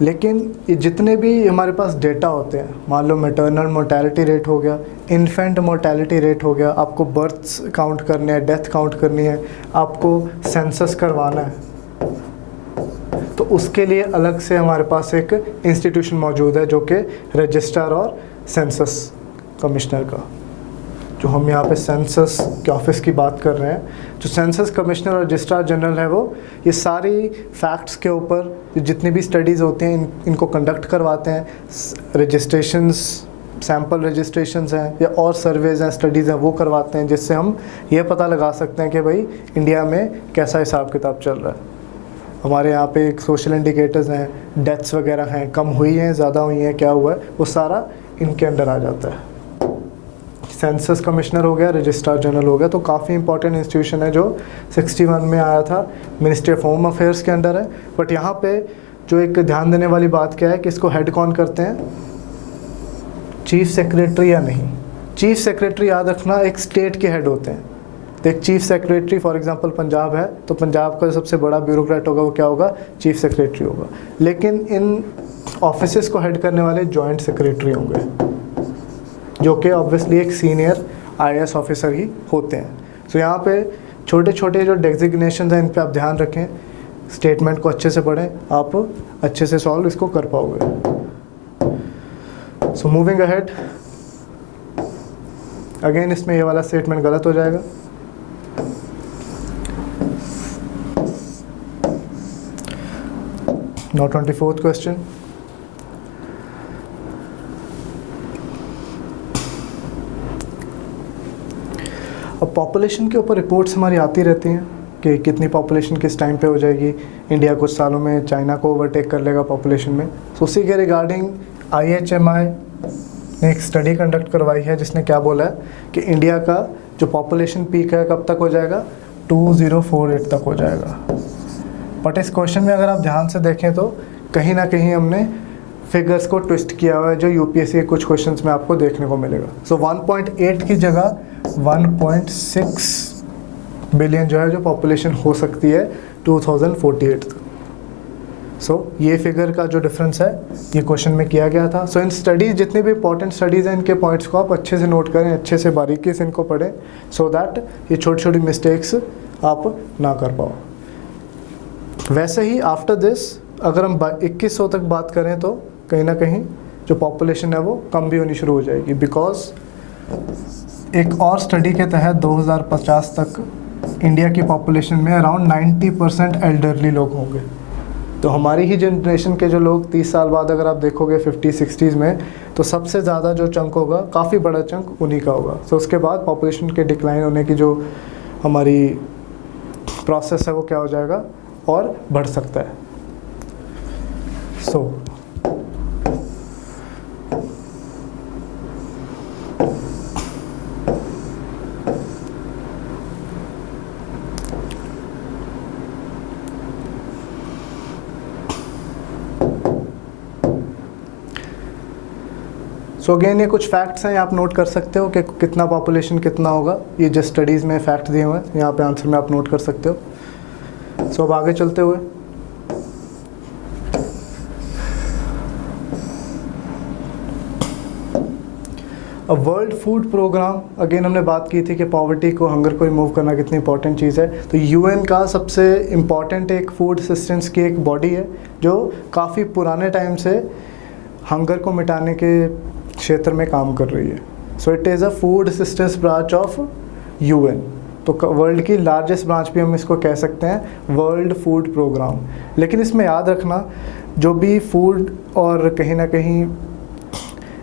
लेकिन ये जितने भी हमारे पास डेटा होते हैं, मान लो मैटरनल मोर्टेलिटी रेट हो गया, इन्फेंट मोर्टेलिटी रेट हो गया, आपको बर्थ्स काउंट करने हैं, डेथ काउंट करनी है, आपको सेंसस करवाना है, तो उसके लिए अलग से हमारे पास एक इंस्टीट्यूशन मौजूद है जो कि रजिस्ट्रार और सेंसस कमिश्नर का, जो हम यहाँ पे सेंसस के ऑफिस की बात कर रहे हैं। जो सेंसस कमिश्नर और रजिस्ट्रार जनरल है वो ये सारी फैक्ट्स के ऊपर जितनी भी स्टडीज़ होती हैं इनको कंडक्ट करवाते हैं। रजिस्ट्रेशंस, सैम्पल रजिस्ट्रेशंस हैं या और सर्वेज हैं, स्टडीज़ हैं, वो करवाते हैं, जिससे हम ये पता लगा सकते हैं कि भाई इंडिया में कैसा हिसाब किताब चल रहा है। हमारे यहाँ पे एक सोशल इंडिकेटर्स हैं, डेथ्स वगैरह हैं, कम हुई हैं, ज़्यादा हुई हैं, क्या हुआ है, वो सारा इनके अंडर आ जाता है। सेंसस कमिश्नर हो गया, रजिस्ट्रार जनरल हो गया, तो काफ़ी इंपॉर्टेंट इंस्टीट्यूशन है जो 61 में आया था, मिनिस्ट्री ऑफ होम अफेयर्स के अंडर है। बट यहाँ पे जो एक ध्यान देने वाली बात क्या है कि इसको हेड कौन करते हैं, चीफ सेक्रेटरी या नहीं। चीफ सेक्रेटरी याद रखना एक स्टेट के हेड होते हैं। तो एक chief secretary for example Punjab है, तो पंजाब का जो सबसे बड़ा ब्यूरोक्रेट होगा वो क्या होगा, चीफ सेक्रेटरी होगा। लेकिन इन ऑफिसेस को हेड करने वाले जॉइंट सेक्रेटरी होंगे, जो कि ऑब्वियसली एक सीनियर IAS ऑफिसर ही होते हैं। तो यहाँ पे छोटे छोटे जो डेजिग्नेशन हैं इन पे आप ध्यान रखें, स्टेटमेंट को अच्छे से पढ़ें, आप अच्छे से सॉल्व इसको कर पाओगे। सो मूविंग अहेड, अगेन इसमें ये वाला स्टेटमेंट गलत हो जाएगा। Now 24th क्वेश्चन, अब पॉपुलेशन के ऊपर रिपोर्ट्स हमारी आती रहती हैं कि कितनी पॉपुलेशन किस टाइम पे हो जाएगी, इंडिया कुछ सालों में चाइना को ओवरटेक कर लेगा पॉपुलेशन में। तो उसी के रिगार्डिंग IHMI ने एक स्टडी कंडक्ट करवाई है जिसने क्या बोला है कि इंडिया का जो पॉपुलेशन पीक है कब तक हो जाएगा, 2048 तक हो जाएगा। बट इस क्वेश्चन में अगर आप ध्यान से देखें तो कहीं ना कहीं हमने फिगर्स को ट्विस्ट किया हुआ है, जो UPSC के कुछ क्वेश्चंस में आपको देखने को मिलेगा। सो 1.8 की जगह 1.6 बिलियन जो है जो पॉपुलेशन हो सकती है 2048 तक। सो ये फिगर का जो डिफरेंस है ये क्वेश्चन में किया गया था। सो इन स्टडीज़, जितनी भी इंपॉर्टेंट स्टडीज़ हैं, इनके पॉइंट्स को आप अच्छे से नोट करें, अच्छे से बारीकी से इनको पढ़ें, सो दैट ये छोटी छोटी मिस्टेक्स आप ना कर पाओ। वैसे ही आफ्टर दिस अगर हम 2100 तक बात करें तो कहीं ना कहीं जो पॉपुलेशन है वो कम भी होनी शुरू हो जाएगी, बिकॉज एक और स्टडी के तहत 2050 तक इंडिया की पॉपुलेशन में अराउंड 90% एल्डरली लोग होंगे। तो हमारी ही जनरेशन के जो लोग 30 साल बाद अगर आप देखोगे 50-60s में, तो सबसे ज़्यादा जो चंक होगा, काफ़ी बड़ा चंक उन्हीं का होगा। तो उसके बाद पॉपुलेशन के डिक्लाइन होने की जो हमारी प्रोसेस है वो क्या हो जाएगा और बढ़ सकता है। सो अगेन ये कुछ फैक्ट्स हैं, आप नोट कर सकते हो कि कितना पॉपुलेशन कितना होगा। ये जो स्टडीज़ में फैक्ट दिए हुए हैं यहाँ पे आंसर में आप नोट कर सकते हो। सो अब आगे चलते हुए अब वर्ल्ड फूड प्रोग्राम, अगेन हमने बात की थी कि पॉवर्टी को, हंगर को रिमूव करना कितनी इंपॉर्टेंट चीज़ है। तो UN का सबसे इम्पॉर्टेंट एक फूड असिस्टेंस की एक बॉडी है जो काफ़ी पुराने टाइम से हंगर को मिटाने के क्षेत्र में काम कर रही है। So it is a food assistance branch of UN। तो वर्ल्ड की लार्जेस्ट ब्रांच भी हम इसको कह सकते हैं, वर्ल्ड फूड प्रोग्राम। लेकिन इसमें याद रखना, जो भी फूड और कहीं ना कहीं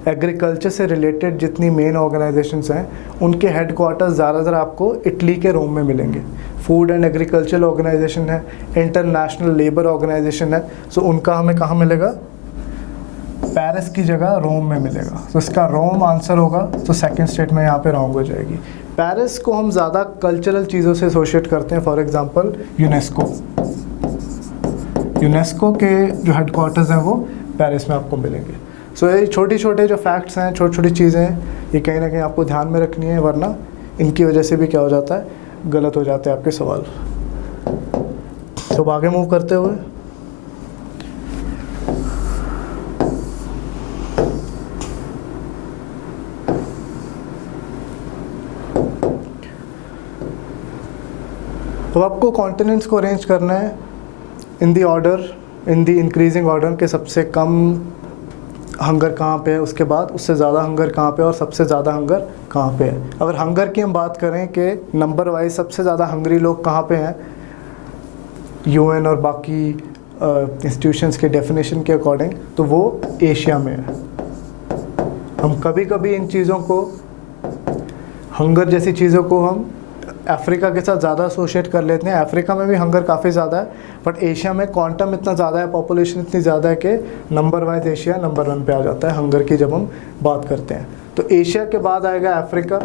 एग्रीकल्चर से रिलेटेड जितनी मेन ऑर्गेनाइजेशंस हैं, उनके हेडक्वार्टर्स ज़्यादातर आपको इटली के रोम में मिलेंगे। फूड एंड एग्रीकल्चर ऑर्गेनाइजेशन है, इंटरनेशनल लेबर ऑर्गेनाइजेशन है, सो उनका हमें कहाँ मिलेगा, पेरिस की जगह रोम में मिलेगा। तो इसका रोम आंसर होगा, तो सेकंड स्टेट में यहाँ पे रॉन्ग हो जाएगी। पेरिस को हम ज़्यादा कल्चरल चीज़ों से एसोशिएट करते हैं, फॉर एग्जांपल यूनेस्को के जो हेडक्वार्टर्स हैं वो पेरिस में आपको मिलेंगे। सो ये छोटे छोटे जो फैक्ट्स हैं, छोटी छोटी चीज़ें हैं, ये कहीं ना कहीं आपको ध्यान में रखनी है, वरना इनकी वजह से भी क्या हो जाता है, गलत हो जाते हैं आपके सवाल। तो आगे मूव करते हुए तो आपको कॉन्टिनेंट्स को अरेंज करना है in the order, in the increasing order के सबसे कम हंगर कहाँ पे है, उसके बाद उससे ज़्यादा हंगर कहाँ पे है और सबसे ज़्यादा हंगर कहाँ पे है। अगर हंगर की हम बात करें कि नंबर वाइज सबसे ज़्यादा हंगरी लोग कहाँ पे हैं, यूएन और बाकी इंस्टीट्यूशंस के डेफिनेशन के अकॉर्डिंग, तो वो एशिया में है। हम कभी कभी इन चीज़ों को, हंगर जैसी चीज़ों को हम अफ्रीका के साथ ज़्यादा एसोशिएट कर लेते हैं। अफ्रीका में भी हंगर काफ़ी ज़्यादा है, बट एशिया में क्वांटम इतना ज़्यादा है, पॉपुलेशन इतनी ज़्यादा है कि नंबर वाइज एशिया नंबर 1 पे आ जाता है हंगर की जब हम बात करते हैं। तो एशिया के बाद आएगा अफ्रीका,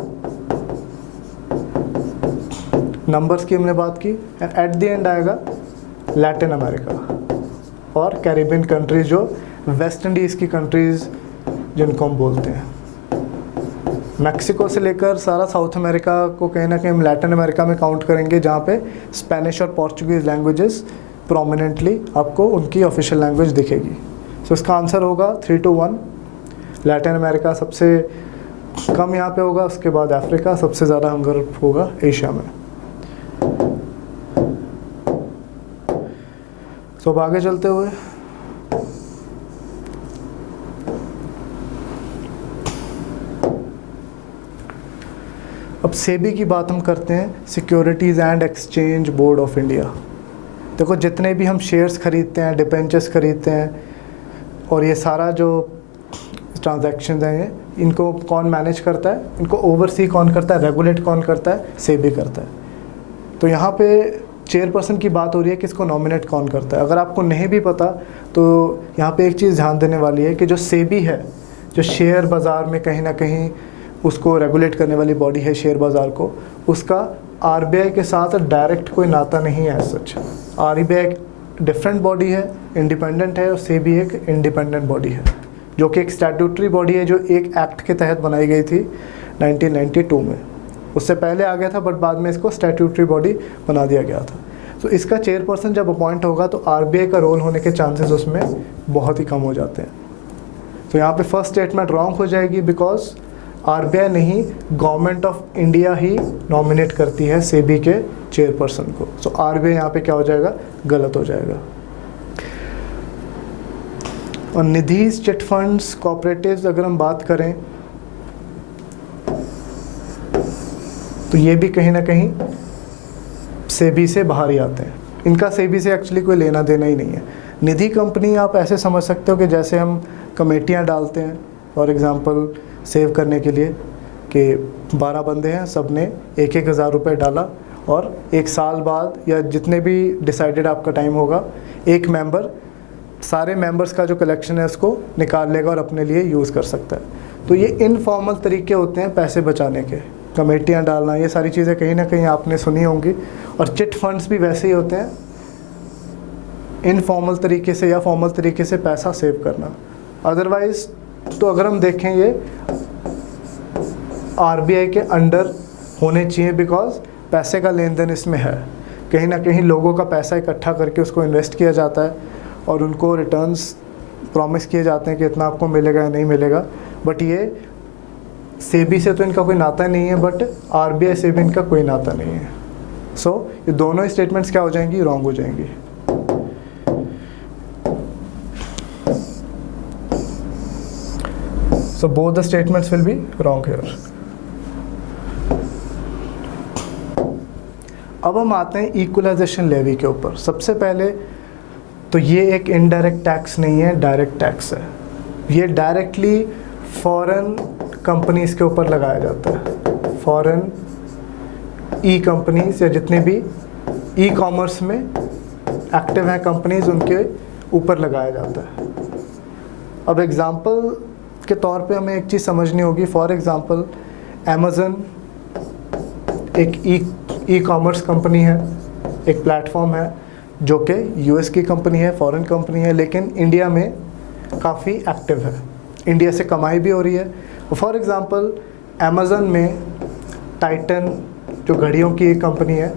नंबर्स की हमने बात की, एंड एट द एंड आएगा लैटिन अमेरिका और कैरिबियन कंट्रीज़, जो वेस्ट इंडीज़ की कंट्रीज़ जिनको हम बोलते हैं। मैक्सिको से लेकर सारा साउथ अमेरिका को कहीं ना कहीं हम लैटिन अमेरिका में काउंट करेंगे, जहाँ पे स्पेनिश और पोर्चुगीज़ लैंग्वेजेस प्रोमिनेंटली आपको उनकी ऑफिशियल लैंग्वेज दिखेगी। सो इसका आंसर होगा 3 to 1। लैटिन अमेरिका सबसे कम यहाँ पे होगा, उसके बाद अफ्रीका, सबसे ज़्यादा हंगर होगा एशिया में। सो अब आगे चलते हुए अब सेबी की बात हम करते हैं, securities and exchange board of India. देखो जितने भी हम शेयर्स खरीदते हैं, डिबेंचर्स खरीदते हैं, और ये सारा जो ट्रांजैक्शंस हैं ये, इनको कौन मैनेज करता है, इनको ओवरसी कौन करता है, रेगुलेट कौन करता है, सेबी करता है। तो यहाँ पे चेयरपर्सन की बात हो रही है कि इसको नॉमिनेट कौन करता है। अगर आपको नहीं भी पता तो यहाँ पे एक चीज़ ध्यान देने वाली है कि जो सेबी है, जो शेयर बाज़ार में कहीं ना कहीं उसको रेगुलेट करने वाली बॉडी है शेयर बाज़ार को, उसका आरबीआई के साथ डायरेक्ट कोई नाता नहीं है। सच आरबीआई एक डिफरेंट बॉडी है, इंडिपेंडेंट है, और सेबी एक इंडिपेंडेंट बॉडी है, जो कि एक स्टैट्यूटरी बॉडी है, जो एक एक्ट के तहत बनाई गई थी 1992 में। उससे पहले आ गया था, बट बाद में इसको स्टैट्यूटरी बॉडी बना दिया गया था। तो इसका चेयरपर्सन जब अपॉइंट होगा तो आरबीआई का रोल होने के चांसेस उसमें बहुत ही कम हो जाते हैं। तो यहाँ पे फर्स्ट स्टेटमेंट रॉन्ग हो जाएगी, बिकॉज आरबीआई नहीं, government of India he nominate करती है सेबी के चेयरपर्सन को। सो आरबीआई यहाँ पे क्या हो जाएगा, गलत हो जाएगा। और निधीज, चिट फंड्स, कोऑपरेटिव्स अगर हम बात करें तो ये भी कहीं ना कहीं सेबी से बाहर ही आते हैं। इनका सेबी से एक्चुअली कोई लेना देना ही नहीं है। निधि कंपनी आप ऐसे समझ सकते हो कि जैसे हम कमेटियाँ डालते हैं फॉर एग्ज़ाम्पल सेव करने के लिए, कि 12 बंदे हैं, सब ने 1-1 हज़ार रुपये डाला, और एक साल बाद या जितने भी डिसाइडेड आपका टाइम होगा, एक मेंबर सारे मेंबर्स का जो कलेक्शन है उसको निकाल लेगा और अपने लिए यूज़ कर सकता है। तो ये इनफॉर्मल तरीके होते हैं पैसे बचाने के, कमेटियाँ डालना, ये सारी चीज़ें कहीं ना कहीं आपने सुनी होंगी। और चिट फंड्स भी वैसे ही होते हैं, इनफॉर्मल तरीके से या फॉर्मल तरीके से पैसा सेव करना। अदरवाइज़ तो अगर हम देखें ये आरबीआई के अंडर होने चाहिए, बिकॉज पैसे का लेन देन इसमें है। कहीं ना कहीं लोगों का पैसा इकट्ठा करके उसको इन्वेस्ट किया जाता है और उनको रिटर्न्स प्रॉमिस किए जाते हैं कि इतना आपको मिलेगा या नहीं मिलेगा। बट ये सेबी से तो इनका कोई नाता नहीं है, बट आरबीआई से भी इनका कोई नाता नहीं है। सो ये दोनों ही स्टेटमेंट्स क्या हो जाएंगी, रॉन्ग हो जाएंगी। So both the statements will be wrong here. अब हम आते हैं इक्वलाइजेशन लेवी के ऊपर। सबसे पहले तो ये एक इनडायरेक्ट टैक्स नहीं है, डायरेक्ट टैक्स है। ये डायरेक्टली फॉरेन कंपनीज के ऊपर लगाया जाता है। फॉरेन ई कंपनीज या जितने भी ई कॉमर्स में एक्टिव हैं कंपनीज, उनके ऊपर लगाया जाता है। अब एग्जांपल के तौर पे हमें एक चीज़ समझनी होगी। फॉर एग्ज़ाम्पल अमेज़न एक ई कॉमर्स कंपनी है, एक प्लेटफॉर्म है जो कि यूएस की कंपनी है, फॉरेन कंपनी है, लेकिन इंडिया में काफ़ी एक्टिव है, इंडिया से कमाई भी हो रही है। फॉर एग्ज़ाम्पल अमेज़न में टाइटन जो घड़ियों की एक कंपनी है,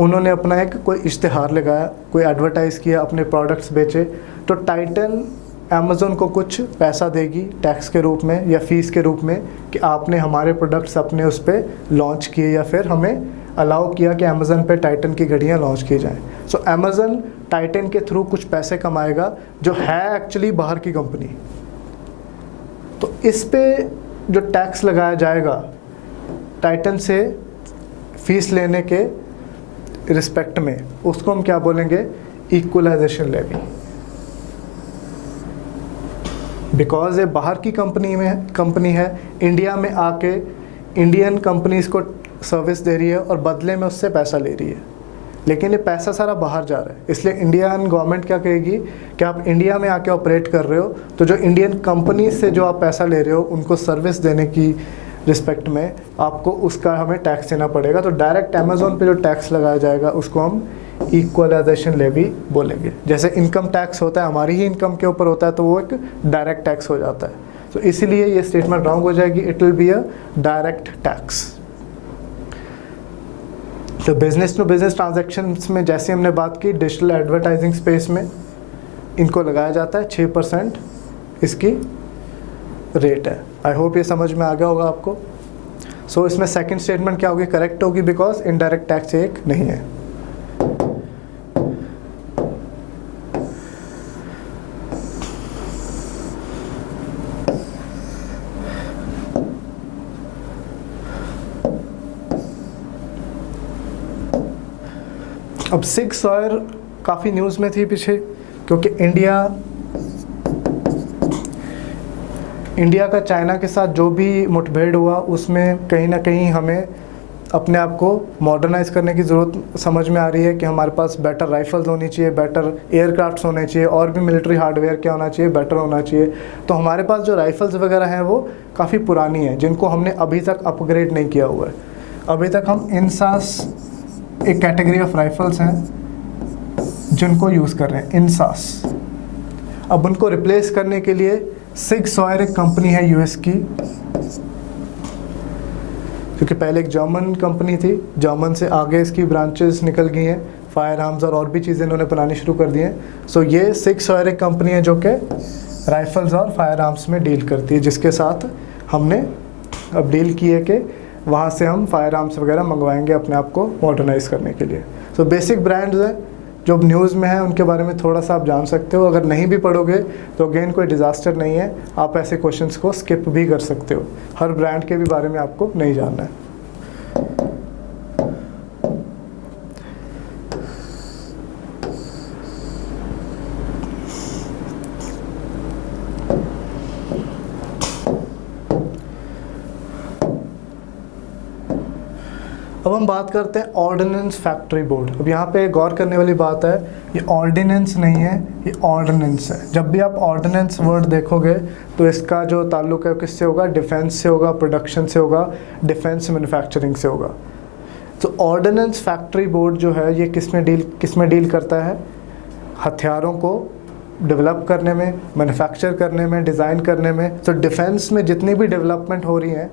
उन्होंने अपना एक कोई इश्तिहार लगाया, कोई एडवर्टाइज़ किया, अपने प्रोडक्ट्स बेचे, तो टाइटन अमेज़न को कुछ पैसा देगी टैक्स के रूप में या फ़ीस के रूप में कि आपने हमारे प्रोडक्ट्स अपने उस पर लॉन्च किए या फिर हमें अलाउ किया कि अमेज़न पे टाइटन की घड़ियाँ लॉन्च की जाएं। सो अमेज़न टाइटन के थ्रू कुछ पैसे कमाएगा जो है एक्चुअली बाहर की कंपनी। तो इस पे जो टैक्स लगाया जाएगा टाइटन से फीस लेने के रिस्पेक्ट में, उसको हम क्या बोलेंगे? Equalisation levy. बिकॉज ये बाहर की कंपनी है, इंडिया में आके इंडियन कंपनीज़ को सर्विस दे रही है और बदले में उससे पैसा ले रही है, लेकिन ये पैसा सारा बाहर जा रहा है। इसलिए इंडियन गवर्नमेंट क्या कहेगी कि आप इंडिया में आके ऑपरेट कर रहे हो, तो जो इंडियन कंपनी से जो आप पैसा ले रहे हो उनको सर्विस देने की रिस्पेक्ट में आपको उसका हमें टैक्स देना पड़ेगा। तो डायरेक्ट अमेज़न पे जो टैक्स लगाया जाएगा उसको हम इक्वलाइजेशन लेवी बोलेंगे। जैसे इनकम टैक्स होता है, हमारी ही इनकम के ऊपर होता है, तो वो एक डायरेक्ट टैक्स हो जाता है। तो इसीलिए ये स्टेटमेंट रॉन्ग हो जाएगी, it will be a direct tax. तो बिजनेस टू बिजनेस ट्रांजैक्शंस में जैसे हमने बात की, डिजिटल एडवर्टाइजिंग स्पेस में इनको लगाया जाता है 6% इसकी रेट है। आई होप ये समझ में आ गया होगा आपको। सो इसमें सेकंड स्टेटमेंट क्या होगी? करेक्ट होगी, बिकॉज इनडायरेक्ट टैक्स एक नहीं है। अब सिग सॉयर काफ़ी न्यूज़ में थी पीछे, क्योंकि इंडिया का चाइना के साथ जो भी मुठभेड़ हुआ उसमें कहीं ना कहीं हमें अपने आप को मॉडर्नाइज़ करने की ज़रूरत समझ में आ रही है कि हमारे पास बेटर राइफल्स होनी चाहिए, बेटर एयरक्राफ्ट्स होने चाहिए, और भी मिलिट्री हार्डवेयर क्या होना चाहिए, बेटर होना चाहिए। तो हमारे पास जो राइफ़ल्स वगैरह हैं वो काफ़ी पुरानी हैं, जिनको हमने अभी तक अपग्रेड नहीं किया हुआ है। अभी तक हम इंसास एक कैटेगरी ऑफ राइफल्स हैं जिनको यूज़ कर रहे हैं, इंसास। अब उनको रिप्लेस करने के लिए सिग सॉयर एक कंपनी है यूएस की, क्योंकि पहले एक जर्मन कंपनी थी, जर्मन से आगे इसकी ब्रांचेस निकल गई हैं, फायर आर्म्स और भी चीज़ें इन्होंने बनानी शुरू कर दी हैं। सो ये सिग सॉयर एक कंपनी है जो कि राइफल्स और फायर आर्म्स में डील करती है, जिसके साथ हमने अब डील की है कि वहाँ से हम फायर आर्म्स वगैरह मंगवाएंगे अपने आप को मॉडर्नाइज़ करने के लिए। सो बेसिक ब्रांड्स हैं जो न्यूज़ में है, उनके बारे में थोड़ा सा आप जान सकते हो। अगर नहीं भी पढ़ोगे तो अगेन कोई डिज़ास्टर नहीं है, आप ऐसे क्वेश्चंस को स्किप भी कर सकते हो। हर ब्रांड के भी बारे में आपको नहीं जानना है। अब हम बात करते हैं ऑर्डिनेंस फैक्ट्री बोर्ड। अब यहाँ पे गौर करने वाली बात है, ये ऑर्डिनेंस नहीं है, ये ऑर्डिनेंस है। जब भी आप ऑर्डिनेंस वर्ड देखोगे तो इसका जो ताल्लुक है किससे होगा? डिफेंस से होगा, प्रोडक्शन से होगा, डिफेंस मैन्युफैक्चरिंग से होगा। तो ऑर्डिनेंस फैक्ट्री बोर्ड जो है ये किस में डील करता है? हथियारों को डेवलप करने में, मैन्युफैक्चर करने में, डिज़ाइन करने में। तो डिफेंस में जितनी भी डेवलपमेंट हो रही है,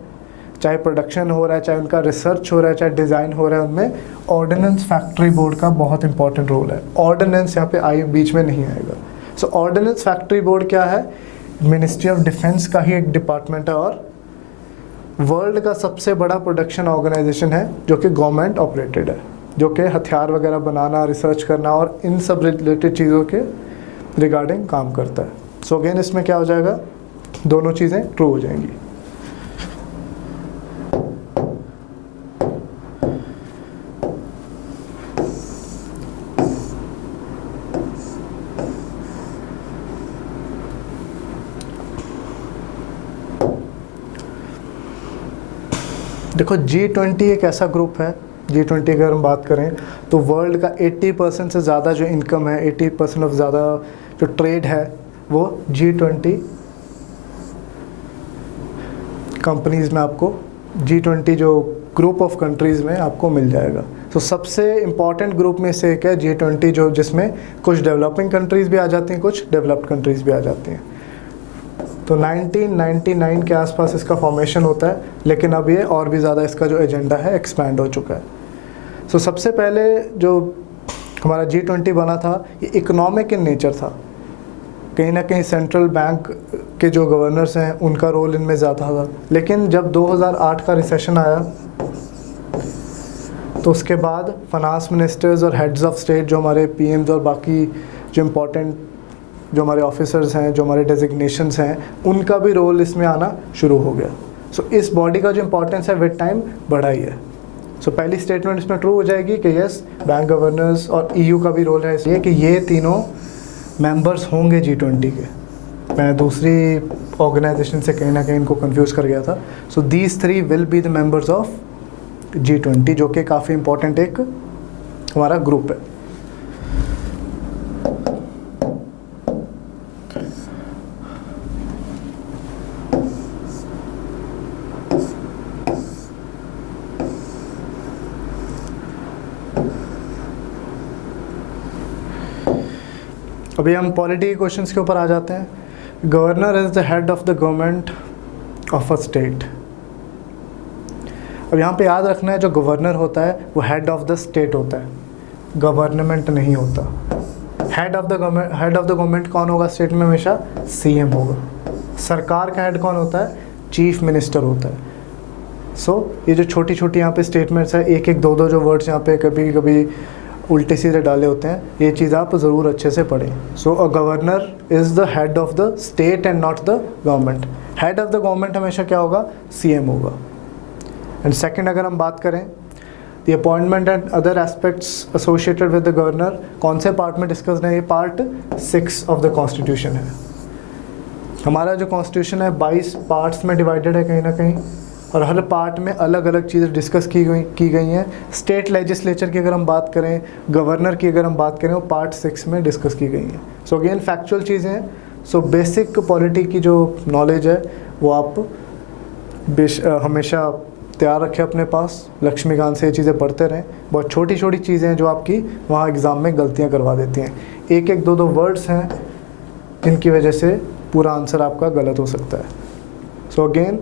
चाहे प्रोडक्शन हो रहा है, चाहे उनका रिसर्च हो रहा है, चाहे डिज़ाइन हो रहा है, उनमें ऑर्डिनेंस फैक्ट्री बोर्ड का बहुत इंपॉर्टेंट रोल है। ऑर्डिनेंस यहाँ पे बीच में नहीं आएगा। सो ऑर्डिनेंस फैक्ट्री बोर्ड क्या है? मिनिस्ट्री ऑफ डिफेंस का ही एक डिपार्टमेंट है और वर्ल्ड का सबसे बड़ा प्रोडक्शन ऑर्गेनाइजेशन है जो कि गवर्नमेंट ऑपरेटेड है, जो कि हथियार वगैरह बनाना, रिसर्च करना और इन सब रिलेटेड चीज़ों के रिगार्डिंग काम करता है। सो अगेन इसमें क्या हो जाएगा? दोनों चीज़ें ट्रू हो जाएंगी। देखो G20 एक ऐसा ग्रुप है, G20 अगर हम बात करें तो वर्ल्ड का 80% से ज़्यादा जो इनकम है, 80% ऑफ ज़्यादा जो ट्रेड है वो G20 कंपनीज़ में आपको, G20 जो ग्रुप ऑफ कंट्रीज़ में आपको मिल जाएगा। तो सबसे इम्पॉर्टेंट ग्रुप में से एक है G20 जो जिसमें कुछ डेवलपिंग कंट्रीज़ भी आ जाती हैं, कुछ डेवलप्ड कंट्रीज़ भी आ जाती हैं। तो 1999 के आसपास इसका फॉर्मेशन होता है, लेकिन अब ये और भी ज़्यादा इसका जो एजेंडा है एक्सपैंड हो चुका है। सो सबसे पहले जो हमारा G20 बना था ये इकोनॉमिक इन नेचर था। कहीं ना कहीं सेंट्रल बैंक के जो गवर्नर्स हैं उनका रोल इनमें ज़्यादा था, लेकिन जब 2008 का रिसेशन आया तो उसके बाद फाइनेंस मिनिस्टर्स और हेड्स ऑफ स्टेट जो हमारे पीएम्स और बाकी जो इम्पोर्टेंट जो हमारे ऑफिसर्स हैं, जो हमारे डेजिग्नेशंस हैं, उनका भी रोल इसमें आना शुरू हो गया। सो इस बॉडी का जो इम्पोर्टेंस है विद टाइम बढ़ा ही है। सो पहली स्टेटमेंट इसमें ट्रू हो जाएगी कि यस, बैंक गवर्नर्स और EU का भी रोल है इसलिए कि ये तीनों मेंबर्स होंगे G20 के। मैं दूसरी ऑर्गेनाइजेशन से कहीं ना कहीं इनको कंफ्यूज कर गया था। So these 3 will be the members of G20, जो कि काफ़ी इम्पोर्टेंट एक हमारा ग्रुप है। अभी हम पॉलिटी के क्वेश्चंस के ऊपर आ जाते हैं। Governor is the head of the government of a state. अब यहाँ पे याद रखना है, जो गवर्नर होता है वो हेड ऑफ द स्टेट होता है, गवर्नमेंट नहीं होता। हेड ऑफ द गवर्नमेंट कौन होगा स्टेट में? हमेशा CM होगा। सरकार का हेड कौन होता है? चीफ मिनिस्टर होता है। सो ये जो छोटी छोटी यहाँ पे स्टेटमेंट्स है, एक एक दो दो जो वर्ड्स यहाँ पे कभी कभी उल्टे सीधे डाले होते हैं, ये चीज़ आप ज़रूर अच्छे से पढ़ें। So a governor is the head of the state and not the government. Head of the government हमेशा क्या होगा? CM होगा। एंड सेकंड, अगर हम बात करें the appointment and other aspects associated with the governor, कौन से पार्ट में डिस्कस है? ये पार्ट 6 ऑफ द कॉन्स्टिट्यूशन है। हमारा जो कॉन्स्टिट्यूशन है 22 पार्ट्स में डिवाइडेड है कहीं ना कहीं, और हर पार्ट में अलग अलग चीज़ें डिस्कस की गई हैं। स्टेट लेजिस्लेचर की अगर हम बात करें, गवर्नर की अगर हम बात करें, वो पार्ट 6 में डिस्कस की गई हैं। सो अगेन फैक्चुअल चीज़ें हैं। सो बेसिक पॉलिटी की जो नॉलेज है वो आप हमेशा तैयार रखें अपने पास, लक्ष्मीकांत से ये चीज़ें पढ़ते रहें। बहुत छोटी छोटी चीज़ें हैं जो आपकी वहाँ एग्ज़ाम में गलतियाँ करवा देती हैं। एक एक दो दो वर्ड्स हैं जिनकी वजह से पूरा आंसर आपका गलत हो सकता है। सो अगेन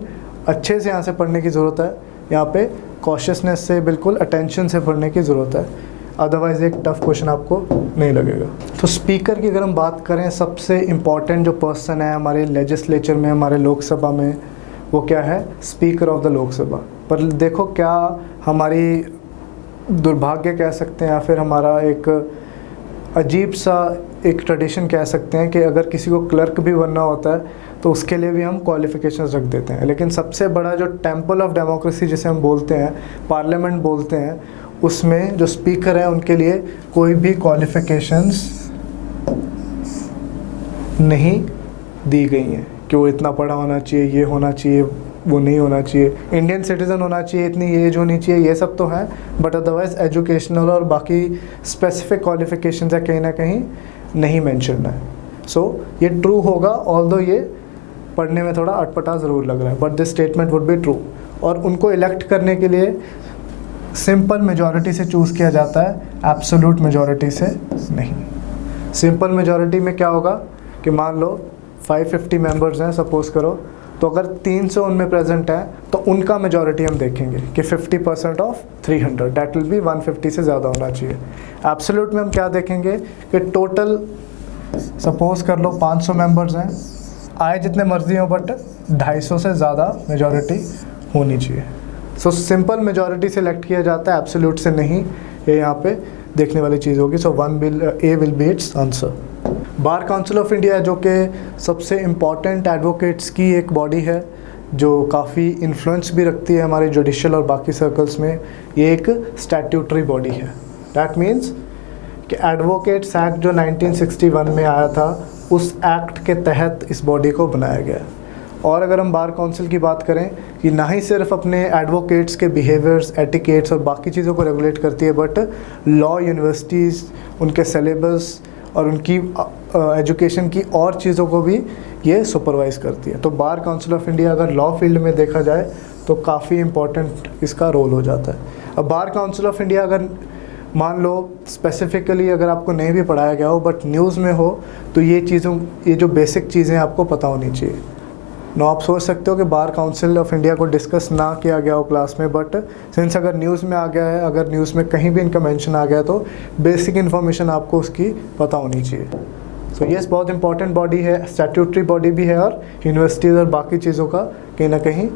अच्छे से यहाँ से पढ़ने की ज़रूरत है, यहाँ पे कॉशियसनेस से, बिल्कुल अटेंशन से पढ़ने की ज़रूरत है, अदरवाइज़ एक टफ क्वेश्चन आपको नहीं लगेगा। तो स्पीकर की अगर हम बात करें, सबसे इम्पॉर्टेंट जो पर्सन है हमारे लेजिस्लेचर में, हमारे लोकसभा में, वो क्या है? Speaker of the Lok Sabha. पर देखो, क्या हमारी दुर्भाग्य कह सकते हैं या फिर हमारा एक अजीब सा एक ट्रेडिशन कह सकते हैं कि अगर किसी को क्लर्क भी बनना होता है तो उसके लिए भी हम क्वालिफ़िकेशंस रख देते हैं। लेकिन सबसे बड़ा जो टेम्पल ऑफ डेमोक्रेसी जिसे हम बोलते हैं, पार्लियामेंट बोलते हैं, उसमें जो स्पीकर हैं उनके लिए कोई भी क्वालिफ़िकेशंस नहीं दी गई हैं कि वो इतना पढ़ा होना चाहिए, ये होना चाहिए, वो नहीं होना चाहिए, इंडियन सिटीज़न होना चाहिए, इतनी एज होनी चाहिए, ये सब तो हैं, बट अदरवाइज़ एजुकेशनल और बाकी स्पेसिफिक क्वालिफ़िकेशंस है कहीं ना कहीं नहीं मेंशन है। सो ये ट्रू होगा, ऑल्दो ये पढ़ने में थोड़ा अटपटा ज़रूर लग रहा है, but this statement would be true. और उनको इलेक्ट करने के लिए सिंपल मेजॉरिटी से चूज़ किया जाता है, एब्सोल्यूट मेजॉरिटी से नहीं। सिंपल मेजॉरिटी में क्या होगा कि मान लो 550 मेंबर्स हैं सपोज करो, तो अगर 300 उनमें प्रेजेंट है तो उनका मेजॉरिटी हम देखेंगे कि 50% ऑफ 300, दैट विल बी 150 से ज़्यादा होना चाहिए। एब्सोल्यूट में हम क्या देखेंगे कि टोटल सपोज कर लो 500 मेंबर्स हैं, आए जितने मर्जी हो, बट 250 से ज़्यादा मेजॉरिटी होनी चाहिए। सो सिंपल मेजॉरिटी सेलेक्ट किया जाता है, एब्सोल्यूट से नहीं। ये यहाँ पे देखने वाली चीज़ होगी। सो A will be it's answer. Bar council of India जो कि सबसे इम्पॉर्टेंट एडवोकेट्स की एक बॉडी है, जो काफ़ी इन्फ्लुएंस भी रखती है हमारे जुडिशल और बाकी सर्कल्स में। ये एक स्टैट्यूटरी बॉडी है। दैट मीन्स कि एडवोकेट्स एक्ट जो 1961 में आया था, उस एक्ट के तहत इस बॉडी को बनाया गया। और अगर हम बार काउंसिल की बात करें, कि ना ही सिर्फ अपने एडवोकेट्स के बिहेवियर्स, एटिकेट्स और बाकी चीज़ों को रेगुलेट करती है, बट लॉ यूनिवर्सिटीज़, उनके सिलेबस और उनकी एजुकेशन की और चीज़ों को भी ये सुपरवाइज़ करती है। तो बार काउंसिल ऑफ इंडिया अगर लॉ फील्ड में देखा जाए तो काफ़ी इम्पोर्टेंट इसका रोल हो जाता है। अब बार काउंसिल ऑफ इंडिया अगर मान लो स्पेसिफिकली अगर आपको नहीं भी पढ़ाया गया हो, बट न्यूज़ में हो, तो ये जो बेसिक चीज़ें आपको पता होनी चाहिए। नो, आप सोच सकते हो कि बार काउंसिल ऑफ इंडिया को डिस्कस ना किया गया हो क्लास में, बट सिंस अगर न्यूज़ में आ गया है, अगर न्यूज़ में कहीं भी इनका मेंशन आ गया है, तो बेसिक इन्फॉर्मेशन आपको उसकी पता होनी चाहिए। सो यस, बहुत इंपॉर्टेंट बॉडी है, स्टैट्यूटरी बॉडी भी है, और यूनिवर्सिटीज़ और बाकी चीज़ों का कहीं ना कहीं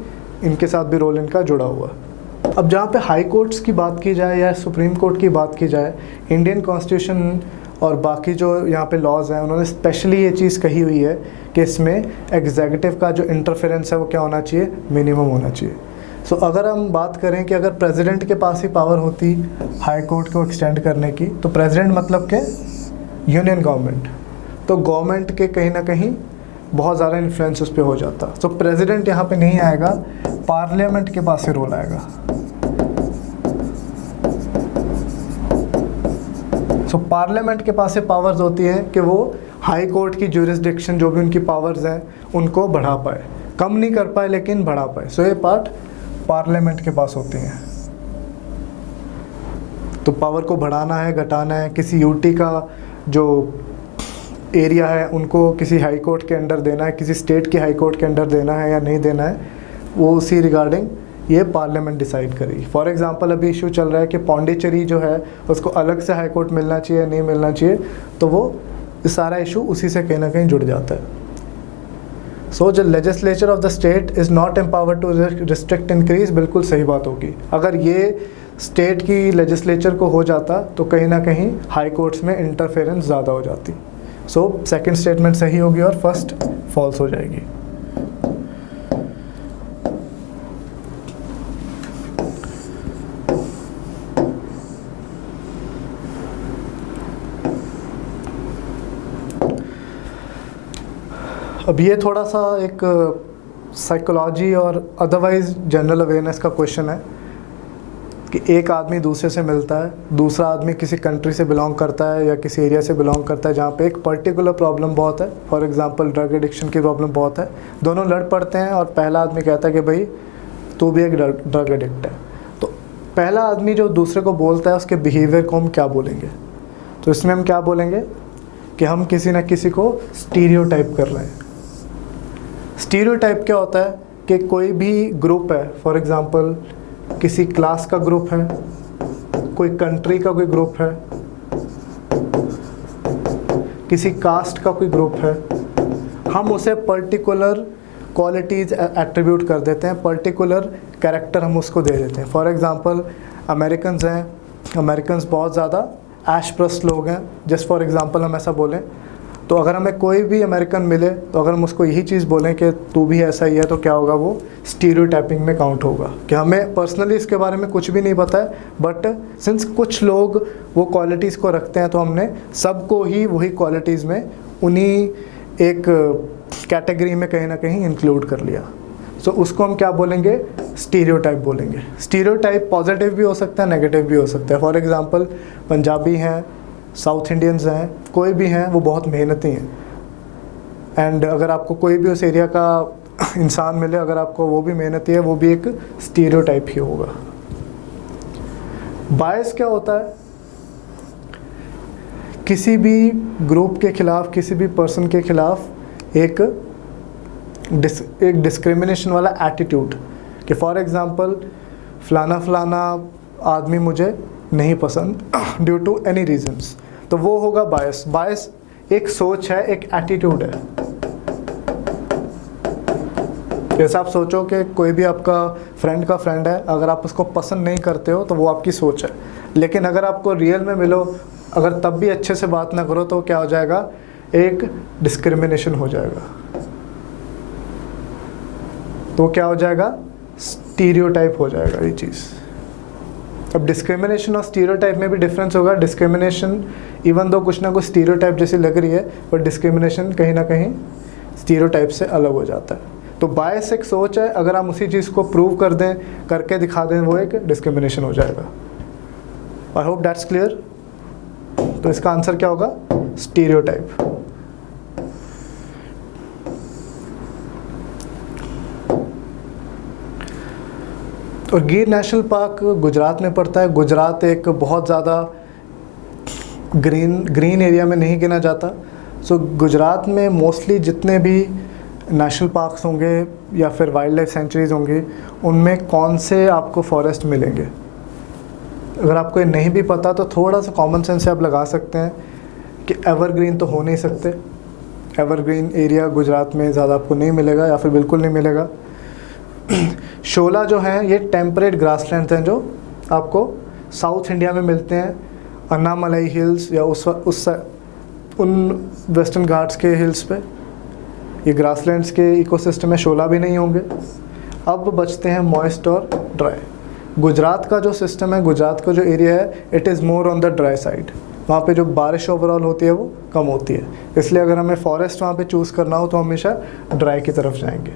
इनके साथ भी रोल इनका जुड़ा हुआ है। अब जहाँ पे हाई कोर्ट्स की बात की जाए या सुप्रीम कोर्ट की बात की जाए, इंडियन कॉन्स्टिट्यूशन और बाकी जो यहाँ पे लॉज हैं, उन्होंने स्पेशली ये चीज़ कही हुई है कि इसमें एग्जीक्यूटिव का जो इंटरफेरेंस है वो क्या होना चाहिए, मिनिमम होना चाहिए। सो अगर हम बात करें कि अगर प्रेसिडेंट के पास ही पावर होती हाई कोर्ट को एक्सटेंड करने की, तो प्रेसिडेंट मतलब के यूनियन गवर्नमेंट, तो गवर्नमेंट के कहीं ना कहीं बहुत ज़्यादा इन्फ्लुएंस उस पर हो जाता। सो प्रेसिडेंट यहाँ पे नहीं आएगा, पार्लियामेंट के पास ही रोल आएगा। सो पार्लियामेंट के पास से पावर्स होती हैं कि वो हाई कोर्ट की ज्यूरिसडिक्शन, जो भी उनकी पावर्स हैं, उनको बढ़ा पाए, कम नहीं कर पाए लेकिन बढ़ा पाए। सो ये पार्ट पार्लियामेंट के पास होती हैं। तो पावर को बढ़ाना है, घटाना है, किसी यूटी का जो एरिया है उनको किसी हाई कोर्ट के अंडर देना है, किसी स्टेट की हाई कोर्ट के अंडर देना है या नहीं देना है, वो उसी रिगार्डिंग ये पार्लियामेंट डिसाइड करेगी। फॉर एग्जांपल अभी इशू चल रहा है कि पौंडीचेरी जो है उसको अलग से हाई कोर्ट मिलना चाहिए या नहीं मिलना चाहिए, तो वो सारा इशू उसी से कहीं ना कहीं जुड़ जाता है। So the legislature of the state is not empowered to restrict increase, बिल्कुल सही बात होगी। अगर ये स्टेट की लेजिस्लेचर को हो जाता तो कहीं ना कहीं हाई कोर्ट्स में इंटरफेरेंस ज़्यादा हो जाती। सो सेकंड स्टेटमेंट सही होगी और फर्स्ट फॉल्स हो जाएगी। अब ये थोड़ा सा एक साइकोलॉजी और अदरवाइज जनरल अवेयरनेस का क्वेश्चन है कि एक आदमी दूसरे से मिलता है, दूसरा आदमी किसी कंट्री से बिलोंग करता है या किसी एरिया से बिलोंग करता है जहाँ पे एक पर्टिकुलर प्रॉब्लम बहुत है, फॉर एग्जांपल ड्रग एडिक्शन की प्रॉब्लम बहुत है। दोनों लड़ पड़ते हैं और पहला आदमी कहता है कि भाई तू भी एक ड्रग एडिक्ट है। तो पहला आदमी जो दूसरे को बोलता है उसके बिहेवियर को हम क्या बोलेंगे? तो इसमें हम क्या बोलेंगे कि हम किसी न किसी को स्टीरियोटाइप कर रहे हैं। स्टीरियोटाइप क्या होता है कि कोई भी ग्रुप है, फॉर एग्जांपल किसी क्लास का ग्रुप है, कोई कंट्री का कोई ग्रुप है, किसी कास्ट का कोई ग्रुप है, हम उसे पर्टिकुलर क्वालिटीज़ एट्रीब्यूट कर देते हैं, पर्टिकुलर कैरेक्टर हम उसको दे देते हैं। फॉर एग्जांपल अमेरिकन्स हैं, अमेरिकन्स बहुत ज़्यादा ऐशप्रस्त लोग हैं, जस्ट फॉर एग्जांपल हम ऐसा बोलें। तो अगर हमें कोई भी अमेरिकन मिले तो अगर हम उसको यही चीज़ बोलें कि तू भी ऐसा ही है, तो क्या होगा, वो स्टीरियोटाइपिंग में काउंट होगा। कि हमें पर्सनली इसके बारे में कुछ भी नहीं पता है, बट सिंस कुछ लोग वो क्वालिटीज़ को रखते हैं तो हमने सबको ही वही क्वालिटीज़ में उन्हीं एक कैटेगरी में कहीं ना कहीं इंक्लूड कर लिया। सो उसको हम क्या बोलेंगे, स्टीरियोटाइप बोलेंगे। स्टीरियोटाइप पॉजिटिव भी हो सकता है, नेगेटिव भी हो सकता है। फॉर एग्जांपल पंजाबी हैं, साउथ इंडियंस हैं, कोई भी हैं, वो बहुत मेहनती हैं। एंड अगर आपको कोई भी उस एरिया का इंसान मिले, अगर आपको वो भी मेहनती है, वो भी एक स्टीरियोटाइप ही होगा। बायस क्या होता है? किसी भी ग्रुप के खिलाफ, किसी भी पर्सन के खिलाफ एक डिस्क्रिमिनेशन वाला एटीट्यूड, कि फॉर एग्जांपल फलाना आदमी मुझे नहीं पसंद ड्यू टू एनी रीजंस, तो वो होगा बायस। बायस एक सोच है, एक एटीट्यूड है। जैसे आप सोचो कि कोई भी आपका फ्रेंड का फ्रेंड है, अगर आप उसको पसंद नहीं करते हो तो वो आपकी सोच है, लेकिन अगर आपको रियल में मिलो, अगर तब भी अच्छे से बात ना करो, तो क्या हो जाएगा, एक डिस्क्रिमिनेशन हो जाएगा। तो क्या हो जाएगा, स्टीरियोटाइप हो जाएगा ये चीज़। अब डिस्क्रिमिनेशन और स्टीरियोटाइप में भी डिफरेंस होगा। डिस्क्रिमिनेशन इवन दो कुछ ना कुछ स्टीरियोटाइप जैसी लग रही है, पर डिस्क्रिमिनेशन कहीं ना कहीं स्टीरियोटाइप से अलग हो जाता है। तो बायस एक सोच है, अगर हम उसी चीज़ को प्रूव कर दें, करके दिखा दें, वो एक डिस्क्रिमिनेशन हो जाएगा। I hope that's clear. तो इसका आंसर क्या होगा, स्टीरियोटाइप। और गिर नेशनल पार्क गुजरात में पड़ता है। गुजरात एक बहुत ज़्यादा ग्रीन एरिया में नहीं गिना जाता। सो गुजरात में मोस्टली जितने भी नेशनल पार्क्स होंगे या फिर वाइल्ड लाइफ सेंचुरीज होंगी, उनमें कौन से आपको फॉरेस्ट मिलेंगे। अगर आपको ये नहीं भी पता तो थोड़ा सा कॉमन सेंस से आप लगा सकते हैं कि एवरग्रीन तो हो नहीं सकते। एवरग्रीन एरिया गुजरात में ज़्यादा आपको नहीं मिलेगा या फिर बिल्कुल नहीं मिलेगा। शोला जो हैं ये टेम्परेट ग्रासलैंड्स हैं जो आपको साउथ इंडिया में मिलते हैं, अन्नामलाई हिल्स या उन वेस्टर्न घाट्स के हिल्स पे। ये ग्रासलैंड्स के इकोसिस्टम में शोला भी नहीं होंगे। अब बचते हैं मॉइस्ट और ड्राई। गुजरात का जो सिस्टम है, गुजरात का जो एरिया है, it is more on the dry side. वहाँ पे जो बारिश ओवरऑल होती है वो कम होती है, इसलिए अगर हमें फॉरेस्ट वहाँ पे चूज़ करना हो तो हमेशा ड्राई की तरफ जाएंगे।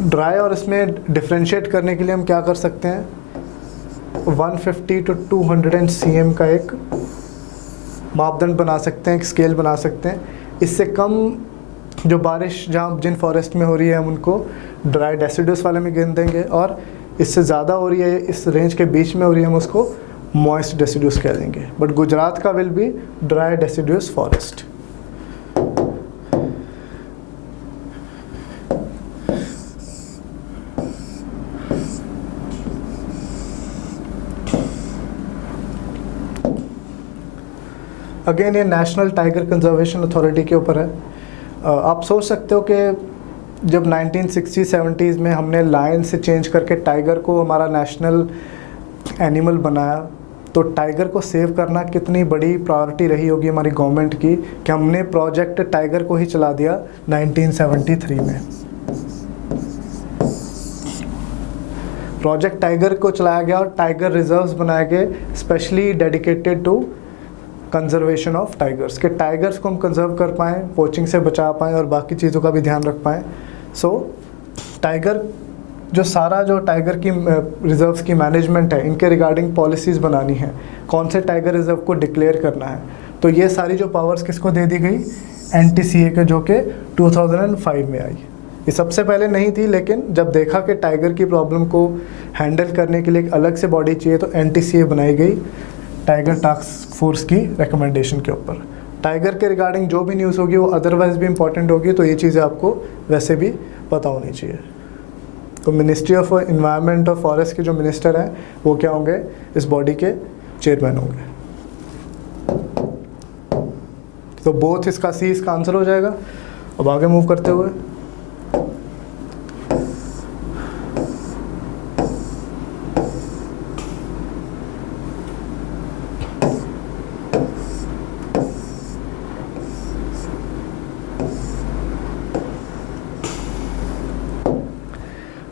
ड्राई और इसमें डिफ्रेंशिएट करने के लिए हम क्या कर सकते हैं, 150 to 200 cm का एक मापदंड बना सकते हैं, एक स्केल बना सकते हैं। इससे कम जो बारिश जहाँ जिन फॉरेस्ट में हो रही है हम उनको ड्राई डेसिडुअस वाले में गिन देंगे, और इससे ज़्यादा हो रही है, इस रेंज के बीच में हो रही है, हम उसको मॉइस्ट डेसिडुअस कह देंगे। बट गुजरात का will be dry deciduous forest. Again ये नेशनल टाइगर कंजर्वेशन अथॉरिटी के ऊपर है। आप सोच सकते हो कि जब 1960-70s में हमने लायन से चेंज करके टाइगर को हमारा नेशनल एनिमल बनाया, तो टाइगर को सेव करना कितनी बड़ी प्रायोरिटी रही होगी हमारी गवर्नमेंट की कि हमने प्रोजेक्ट टाइगर को ही चला दिया 1973 में। प्रोजेक्ट टाइगर को चलाया गया और टाइगर रिजर्व्स बनाए गए specially dedicated to conservation of tigers, के टाइगर्स को हम कंजर्व कर पाएँ, पोचिंग से बचा पाएँ और बाकी चीज़ों का भी ध्यान रख पाएँ। सो टाइगर जो टाइगर की रिजर्व्स की मैनेजमेंट है, इनके रिगार्डिंग पॉलिसीज़ बनानी है, कौन से टाइगर रिजर्व को डिक्लेयर करना है, तो ये सारी जो पावर्स किसको दे दी गई, NTCA के, जो कि 2005 में आई। ये सबसे पहले नहीं थी, लेकिन जब देखा कि टाइगर की प्रॉब्लम को हैंडल करने के लिए एक अलग से बॉडी चाहिए तो NTCA बनाई गई टाइगर टास्क फोर्स की रिकमेंडेशन के ऊपर। टाइगर के रिगार्डिंग जो भी न्यूज़ होगी वो अदरवाइज भी इंपॉर्टेंट होगी, तो ये चीज़ें आपको वैसे भी पता होनी चाहिए। तो मिनिस्ट्री ऑफ एनवायरनमेंट और फॉरेस्ट के जो मिनिस्टर हैं वो क्या होंगे, इस बॉडी के चेयरमैन होंगे। तो बोथ इसका सी इसका आंसर हो जाएगा। अब आगे मूव करते हुए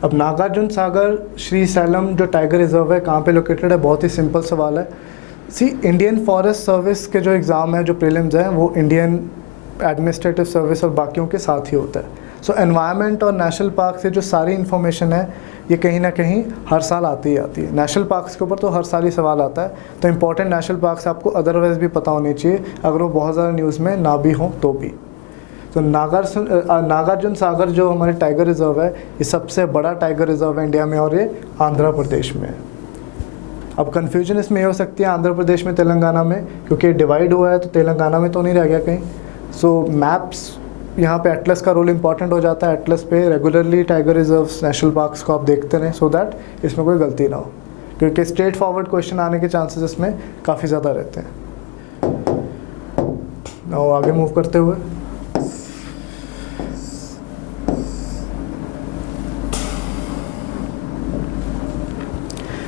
अब नागार्जुन सागर श्रीशैलम जो टाइगर रिजर्व है कहाँ पे लोकेटेड है, बहुत ही सिंपल सवाल है। सी इंडियन फॉरेस्ट सर्विस के जो एग्ज़ाम है, जो प्रीलिम्स हैं, वो इंडियन एडमिनिस्ट्रेटिव सर्विस और बाकियों के साथ ही होता है। सो एनवायरनमेंट और नेशनल पार्क से जो सारी इन्फॉर्मेशन है ये कहीं ना कहीं हर साल आती ही आती है। नेशनल पार्क्स के ऊपर तो हर साल ही सवाल आता है, तो इंपॉर्टेंट नेशनल पार्क्स आपको अदरवाइज भी पता होने चाहिए, अगर वो बहुत ज़्यादा न्यूज़ में ना भी हों तो भी। तो नागार्जुन सागर जो हमारे टाइगर रिजर्व है, ये सबसे बड़ा टाइगर रिजर्व है इंडिया में और ये आंध्र प्रदेश में है। अब कन्फ्यूजन इसमें ये हो सकती है आंध्र प्रदेश में तेलंगाना में, क्योंकि डिवाइड हुआ है तो तेलंगाना में तो नहीं रह गया कहीं। सो मैप्स यहाँ पे एटलस का रोल इंपॉर्टेंट हो जाता है। एटलस पे regularly tiger reserves, national parks को आप देखते रहें, सो दैट इसमें कोई गलती ना हो, क्योंकि स्ट्रेट फॉरवर्ड क्वेश्चन आने के चांसेस इसमें काफ़ी ज़्यादा रहते हैं। और आगे मूव करते हुए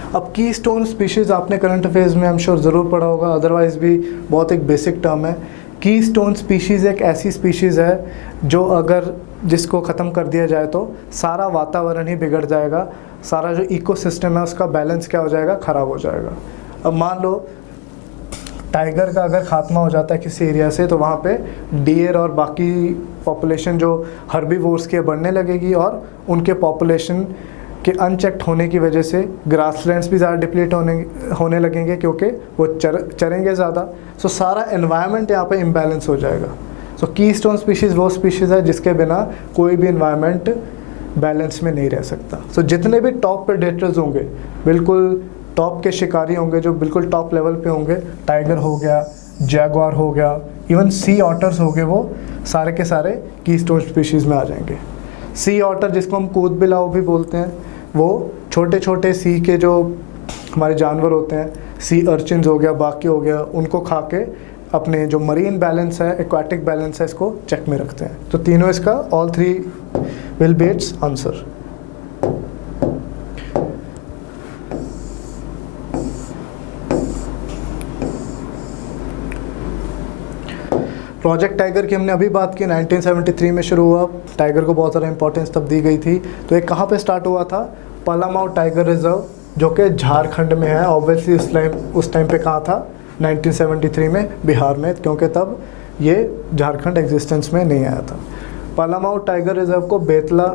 अब की स्टोन स्पीशीज़ आपने करंट अफेयर्स में आई एम श्योर ज़रूर पढ़ा होगा, अदरवाइज़ भी बहुत एक बेसिक टर्म है। की स्टोन स्पीशीज़ एक ऐसी स्पीशीज़ है जो अगर जिसको ख़त्म कर दिया जाए तो सारा वातावरण ही बिगड़ जाएगा, सारा जो इकोसिस्टम है उसका बैलेंस क्या हो जाएगा, ख़राब हो जाएगा। अब मान लो टाइगर का अगर खात्मा हो जाता है किसी एरिया से, तो वहाँ पे डियर और बाकी पॉपुलेशन जो हर्बीवोर्स के बढ़ने लगेगी और उनके पॉपुलेशन के अनचेक्ड होने की वजह से ग्रासलैंड्स भी ज़्यादा डिप्लीट होने लगेंगे, क्योंकि वो चरेंगे ज़्यादा। सो सारा एनवायरनमेंट यहाँ पे इम्बैलेंस हो जाएगा। सो कीस्टोन स्पीशीज़ वो स्पीशीज़ है जिसके बिना कोई भी एनवायरनमेंट बैलेंस में नहीं रह सकता। सो जितने भी टॉप प्रेडेटर्स होंगे, बिल्कुल टॉप के शिकारी होंगे जो बिल्कुल टॉप लेवल पे होंगे, टाइगर हो गया, जैगवार हो गया, इवन सी ऑटर्स हो गए, वो सारे के सारे कीस्टोन स्पीशीज़ में आ जाएंगे। सी ऑटर जिसको हम कूद बिलाव भी बोलते हैं, वो छोटे छोटे सी के जो हमारे जानवर होते हैं, सी अर्चिन्स हो गया, बाकी हो गया, उनको खा के अपने जो मरीन बैलेंस है, एक्वाटिक बैलेंस है, इसको चेक में रखते हैं। तो तीनों इसका all three will be it's answer. Project tiger की हमने अभी बात की, 1973 में शुरू हुआ। टाइगर को बहुत ज़्यादा इंपॉर्टेंस तब दी गई थी। तो ये कहाँ पे स्टार्ट हुआ था? पलामाऊ टाइगर रिजर्व, जो कि झारखंड में है। ऑब्वियसली उस टाइम पे कहाँ था? 1973 में बिहार में, क्योंकि तब ये झारखंड एग्जिस्टेंस में नहीं आया था। पलामाऊ टाइगर रिजर्व को बेतला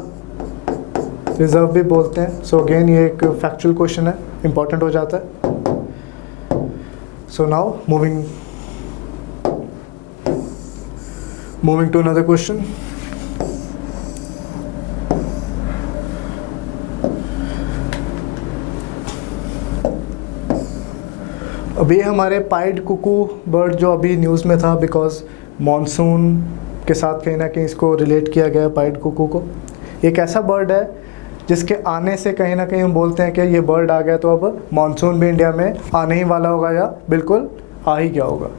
रिजर्व भी बोलते हैं। सो अगेन ये एक फैक्चुअल क्वेश्चन है, इंपॉर्टेंट हो जाता है। So now moving to another question. अभी हमारे पाइड कुकू बर्ड जो अभी न्यूज़ में था, बिकॉज मॉनसून के साथ कहीं ना कहीं इसको रिलेट किया गया है पाइड कुकू को। एक ऐसा बर्ड है जिसके आने से कहीं ना कहीं हम बोलते हैं कि ये बर्ड आ गया, तो अब मॉनसून भी इंडिया में आने ही वाला होगा या बिल्कुल आ ही गया होगा।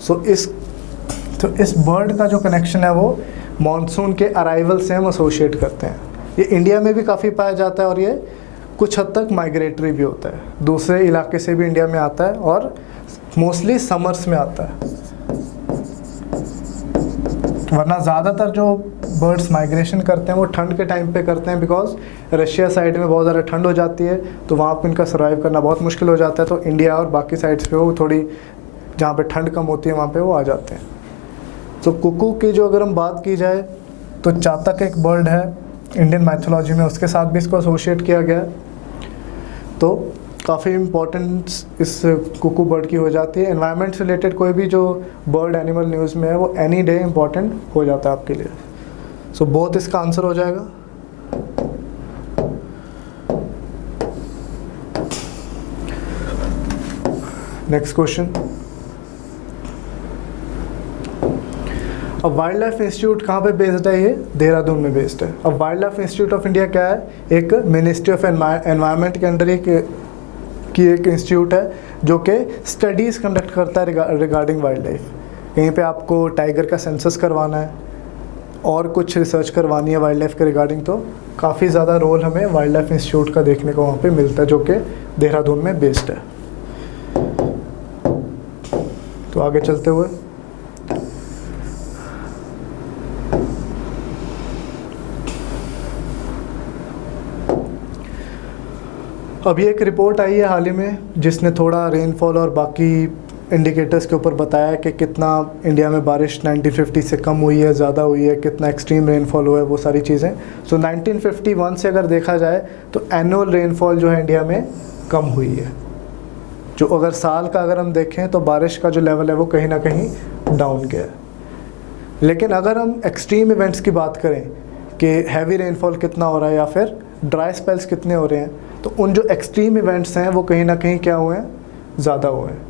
सो इस बर्ड का जो कनेक्शन है वो मॉनसून के अराइवल से हम एसोशिएट करते हैं। ये इंडिया में भी काफ़ी पाया जाता है और ये कुछ हद तक माइग्रेटरी भी होता है, दूसरे इलाके से भी इंडिया में आता है और मोस्टली समर्स में आता है। वरना ज़्यादातर जो बर्ड्स माइग्रेशन करते हैं वो ठंड के टाइम पे करते हैं, बिकॉज रशिया साइड में बहुत ज़्यादा ठंड हो जाती है, तो वहाँ पर इनका सर्वाइव करना बहुत मुश्किल हो जाता है। तो इंडिया और बाकी साइड्स पे वो थोड़ी जहाँ पे ठंड कम होती है वहाँ पे वो आ जाते हैं। तो कुकू की जो अगर हम बात की जाए तो चातक एक बर्ड है इंडियन माइथोलॉजी में, उसके साथ भी इसको एसोशिएट किया गया है। तो काफ़ी इम्पोर्टेंस इस कुकू बर्ड की हो जाती है। एनवायरनमेंट से रिलेटेड कोई भी जो बर्ड एनिमल न्यूज़ में है वो एनी डे इम्पॉर्टेंट हो जाता है आपके लिए। सो बोथ इसका आंसर हो जाएगा। Next question. अब वाइल्ड लाइफ इंस्टीट्यूट कहाँ पे बेस्ड है? ये देहरादून में बेस्ड है। अब wild life institute of India क्या है? एक मिनिस्ट्री ऑफ एनवायरनमेंट के अंडर एक इंस्टीट्यूट है जो कि स्टडीज़ कंडक्ट करता है रिगार्डिंग वाइल्ड लाइफ। कहीं पे आपको टाइगर का सेंसस करवाना है और कुछ रिसर्च करवानी है वाइल्ड लाइफ के रिगार्डिंग, तो काफ़ी ज़्यादा रोल हमें वाइल्ड लाइफ इंस्टीट्यूट का देखने को वहाँ पे मिलता है, जो कि देहरादून में बेस्ड है। तो आगे चलते हुए अभी एक रिपोर्ट आई है हाल ही में जिसने थोड़ा रेनफॉल और बाकी इंडिकेटर्स के ऊपर बताया कि कितना इंडिया में बारिश 1950 से कम हुई है, ज़्यादा हुई है, कितना एक्सट्रीम रेनफॉल हुआ है, वो सारी चीज़ें। सो 1951 से अगर देखा जाए तो एनुअल रेनफॉल जो है इंडिया में कम हुई है। जो अगर साल का अगर हम देखें तो बारिश का जो लेवल है वो कहीं ना कहीं डाउन गया है। लेकिन अगर हम एक्सट्रीम इवेंट्स की बात करें कि हैवी रेनफॉल कितना हो रहा है या फिर ड्राई स्पेल्स कितने हो रहे हैं, तो उन जो एक्सट्रीम इवेंट्स हैं वो कहीं ना कहीं क्या हुए हैं? ज़्यादा हुए हैं।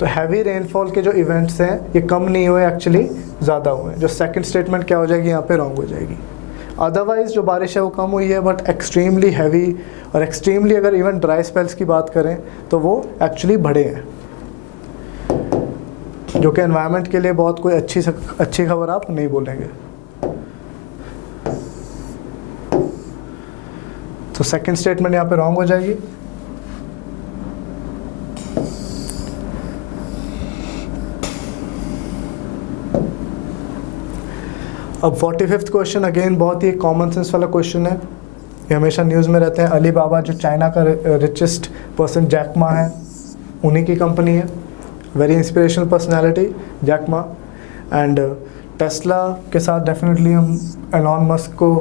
तो हैवी रेनफॉल के जो इवेंट्स हैं ये कम नहीं हुए, एक्चुअली ज़्यादा हुए हैं। जो सेकंड स्टेटमेंट क्या हो जाएगी यहाँ पे? रॉन्ग हो जाएगी। अदरवाइज़ जो बारिश है वो कम हुई है, बट एक्सट्रीमली हैवी और एक्सट्रीमली अगर इवन ड्राई स्पेल्स की बात करें तो वो एक्चुअली बढ़े हैं, जो कि एनवायरनमेंट के लिए बहुत कोई अच्छी खबर आप नहीं बोलेंगे। तो सेकंड स्टेटमेंट यहाँ पे रॉन्ग हो जाएगी। अब 45th क्वेश्चन अगेन बहुत ही कॉमन सेंस वाला क्वेश्चन है, ये हमेशा न्यूज़ में रहते हैं। अली बाबा जो चाइना का रिचेस्ट पर्सन जैक मा है, उन्हीं की कंपनी है। Very inspirational personality Jack Ma. And Tesla के साथ डेफिनेटली हम एलॉन मस्क को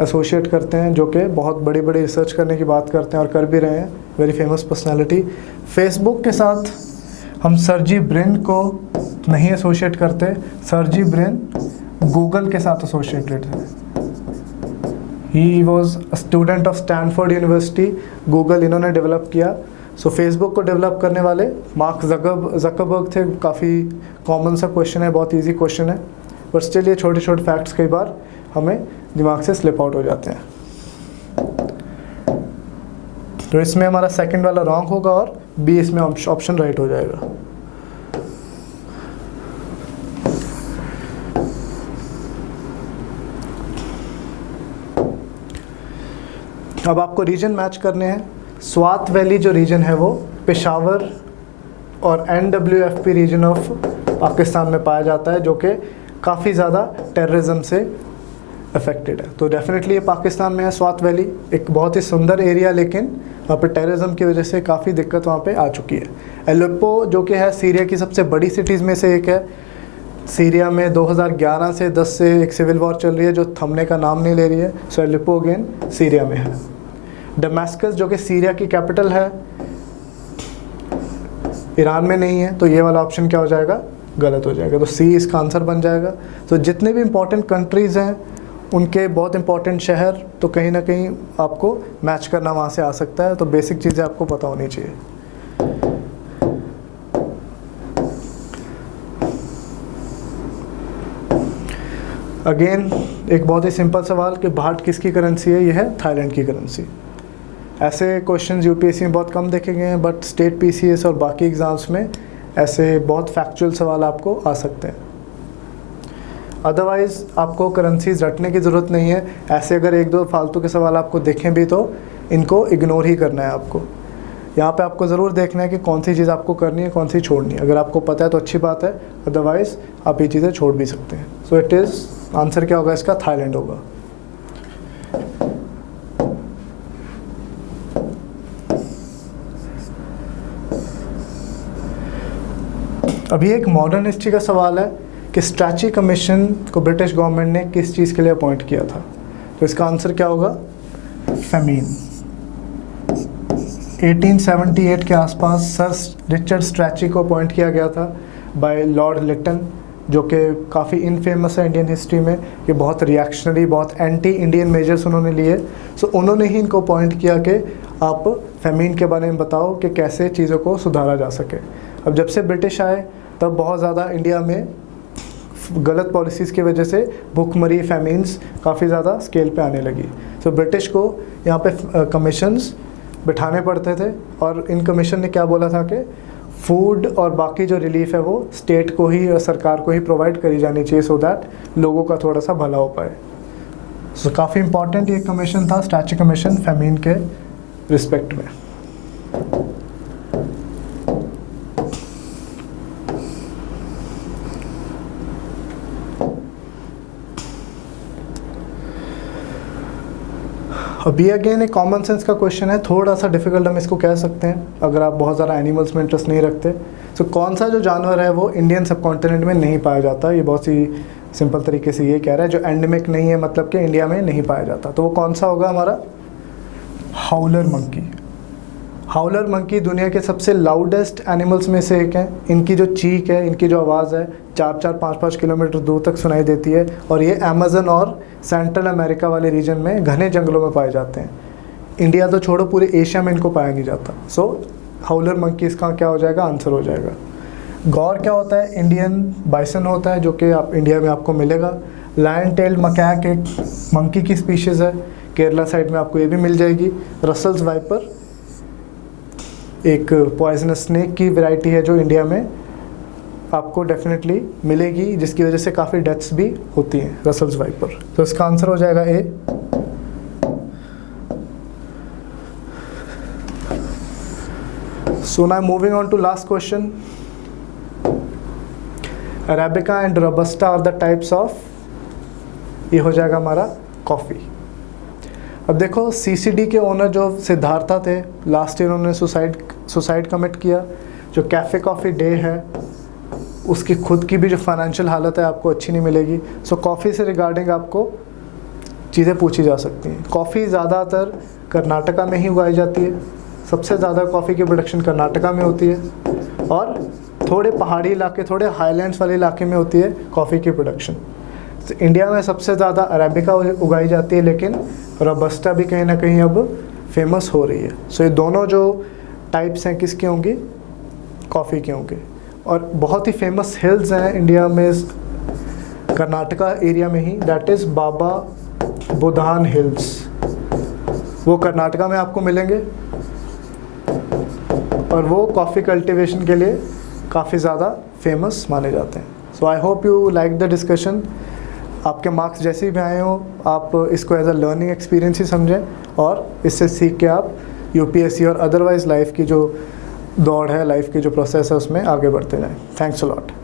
एसोशिएट करते हैं, जो कि बहुत बड़ी बड़ी रिसर्च करने की बात करते हैं और कर भी रहे हैं। Very famous personality. फेसबुक के साथ हम सर्जी ब्रिन को नहीं एसोशिएट करते। सर्जी ब्रिन गूगल के साथ एसोशिएटेड है। He was a student of Stanford university. Google इन्होंने डेवलप किया। सो फेसबुक को डेवलप करने वाले मार्क जकरबर्ग थे। काफ़ी कॉमन सा क्वेश्चन है, बहुत इजी क्वेश्चन है, पर स्टिल ये छोटे छोटे फैक्ट्स कई बार हमें दिमाग से स्लिप आउट हो जाते हैं। तो इसमें हमारा सेकंड वाला रॉन्ग होगा और बी इसमें ऑप्शन राइट हो जाएगा। अब आपको रीजन मैच करने हैं। स्वात वैली जो रीजन है वो पेशावर और NWFP रीजन ऑफ पाकिस्तान में पाया जाता है, जो कि काफ़ी ज़्यादा टेररिज्म से अफेक्टेड है। तो डेफिनेटली ये पाकिस्तान में है। स्वात वैली एक बहुत ही सुंदर एरिया, लेकिन वहाँ पे टेररिज्म की वजह से काफ़ी दिक्कत वहाँ पे आ चुकी है। एलेप्पो जो कि है सीरिया की सबसे बड़ी सिटीज़ में से एक है। सीरिया में 2011 से 10 से एक सिविल वॉर चल रही है जो थमने का नाम नहीं ले रही है। सो एलेप्पो अगेन सीरिया में है। दमास्कस जो कि सीरिया की कैपिटल है, ईरान में नहीं है, तो ये वाला ऑप्शन क्या हो जाएगा, गलत हो जाएगा। तो सी इसका आंसर बन जाएगा। तो जितने भी इंपॉर्टेंट कंट्रीज़ हैं उनके बहुत इंपॉर्टेंट शहर तो कहीं ना कहीं आपको मैच करना वहाँ से आ सकता है। तो बेसिक चीज़ें आपको पता होनी चाहिए। अगेन एक बहुत ही सिंपल सवाल कि भाट किसकी करेंसी है, ये है थाईलैंड की करेंसी। ऐसे क्वेश्चंस यूपीएससी में बहुत कम देखे गए हैं, बट स्टेट पीसीएस और बाकी एग्ज़ाम्स में ऐसे बहुत फैक्चुअल सवाल आपको आ सकते हैं। अदरवाइज़ आपको करेंसीज रटने की ज़रूरत नहीं है। ऐसे अगर एक दो फालतू के सवाल आपको देखें भी तो इनको इग्नोर ही करना है आपको। यहाँ पे आपको ज़रूर देखना है कि कौन सी चीज़ आपको करनी है, कौन सी छोड़नी है। अगर आपको पता है तो अच्छी बात है, अदरवाइज़ आप ये चीज़ें छोड़ भी सकते हैं। सो इट इज़ आंसर क्या होगा इसका, थाईलैंड होगा। अभी एक मॉडर्न हिस्ट्री का सवाल है कि स्ट्रैची कमीशन को ब्रिटिश गवर्नमेंट ने किस चीज़ के लिए अपॉइंट किया था। तो इसका आंसर क्या होगा, फेमीन। 1878 के आसपास सर रिचर्ड स्ट्रैची को अपॉइंट किया गया था बाय लॉर्ड लिटन, जो कि काफ़ी इनफेमस है इंडियन हिस्ट्री में। ये बहुत रिएक्शनरी, बहुत एंटी इंडियन मेजर्स उन्होंने लिए। सो उन्होंने ही इनको अपॉइंट किया कि आप फेमीन के बारे में बताओ कि कैसे चीज़ों को सुधारा जा सके। अब जब से ब्रिटिश आए तब बहुत ज़्यादा इंडिया में गलत पॉलिसीज़ की वजह से भूखमरी, फेमीन्स काफ़ी ज़्यादा स्केल पे आने लगी। सो ब्रिटिश को यहाँ पे कमीशंस बिठाने पड़ते थे, और इन कमीशन ने क्या बोला था कि फूड और बाकी जो रिलीफ है वो स्टेट को ही और सरकार को ही प्रोवाइड करी जानी चाहिए, सो दैट लोगों का थोड़ा सा भला हो पाए। सो काफ़ी इंपॉर्टेंट ये कमीशन था, स्ट्रैची कमीशन, फेमीन के रिस्पेक्ट में। अभी अगेन एक कॉमन सेंस का क्वेश्चन है, थोड़ा सा डिफिकल्ट हम इसको कह सकते हैं अगर आप बहुत ज़्यादा एनिमल्स में इंटरेस्ट नहीं रखते। सो कौन सा जो जानवर है वो इंडियन सब कॉन्टिनेंट में नहीं पाया जाता। ये बहुत ही सिंपल तरीके से ये कह रहा है, जो एंडेमिक नहीं है, मतलब कि इंडिया में नहीं पाया जाता। तो वो कौन सा होगा हमारा, हाउलर मंकी। हाउलर मंकी दुनिया के सबसे लाउडेस्ट एनिमल्स में से एक है। इनकी जो चीख है, इनकी जो आवाज़ है 4-4, 5-5 किलोमीटर दूर तक सुनाई देती है, और ये अमेज़न और सेंट्रल अमेरिका वाले रीजन में घने जंगलों में पाए जाते हैं। इंडिया तो छोड़ो, पूरे एशिया में इनको पाया नहीं जाता। सो हाउलर मंकी इसका क्या हो जाएगा, आंसर हो जाएगा। गौर क्या होता है, इंडियन बाइसन होता है, जो कि आप इंडिया में आपको मिलेगा। लायन टेल्ड मकैक एक मंकी की स्पीशीज़ है, केरला साइड में आपको ये भी मिल जाएगी। रसल्स वाइपर एक पॉइजनस स्नेक की वैरायटी है जो इंडिया में आपको डेफिनेटली मिलेगी, जिसकी वजह से काफ़ी डेथ्स भी होती हैं, रसल्स वाइपर। तो इसका आंसर हो जाएगा A. So now moving on to last question. Arabica and robusta are the types of, ये हो जाएगा हमारा कॉफ़ी। अब देखो सीसीडी के ओनर जो सिद्धार्था थे, लास्ट ईयर उन्होंने सुसाइड कमिट किया। जो कैफ़े कॉफ़ी डे है उसकी खुद की भी जो फाइनेंशियल हालत है आपको अच्छी नहीं मिलेगी। सो कॉफ़ी से रिगार्डिंग आपको चीज़ें पूछी जा सकती हैं। कॉफ़ी ज़्यादातर कर्नाटका में ही उगाई जाती है, सबसे ज़्यादा कॉफ़ी की प्रोडक्शन कर्नाटका में होती है, और थोड़े पहाड़ी इलाके, थोड़े हाईलैंड्स वाले इलाके में होती है कॉफ़ी की प्रोडक्शन। तो इंडिया में सबसे ज़्यादा अरेबिका उगाई जाती है, लेकिन रोबस्टा भी कहीं ना कहीं अब फेमस हो रही है। सो ये दोनों जो टाइप्स हैं किसकी होंगी, कॉफ़ी की होंगी। और बहुत ही फेमस हिल्स हैं इंडिया में, कर्नाटका एरिया में ही, that is Baba Budhan hills. वो कर्नाटका में आपको मिलेंगे और वो कॉफ़ी कल्टीवेशन के लिए काफ़ी ज़्यादा फेमस माने जाते हैं। So I hope you like the discussion. आपके मार्क्स जैसे भी आए हो, आप इसको एज अ लर्निंग एक्सपीरियंस ही समझें और इससे सीख के आप यूपीएससी और अदरवाइज़ लाइफ की जो दौड़ है, लाइफ की जो प्रोसेस है, उसमें आगे बढ़ते जाएं। Thanks a lot.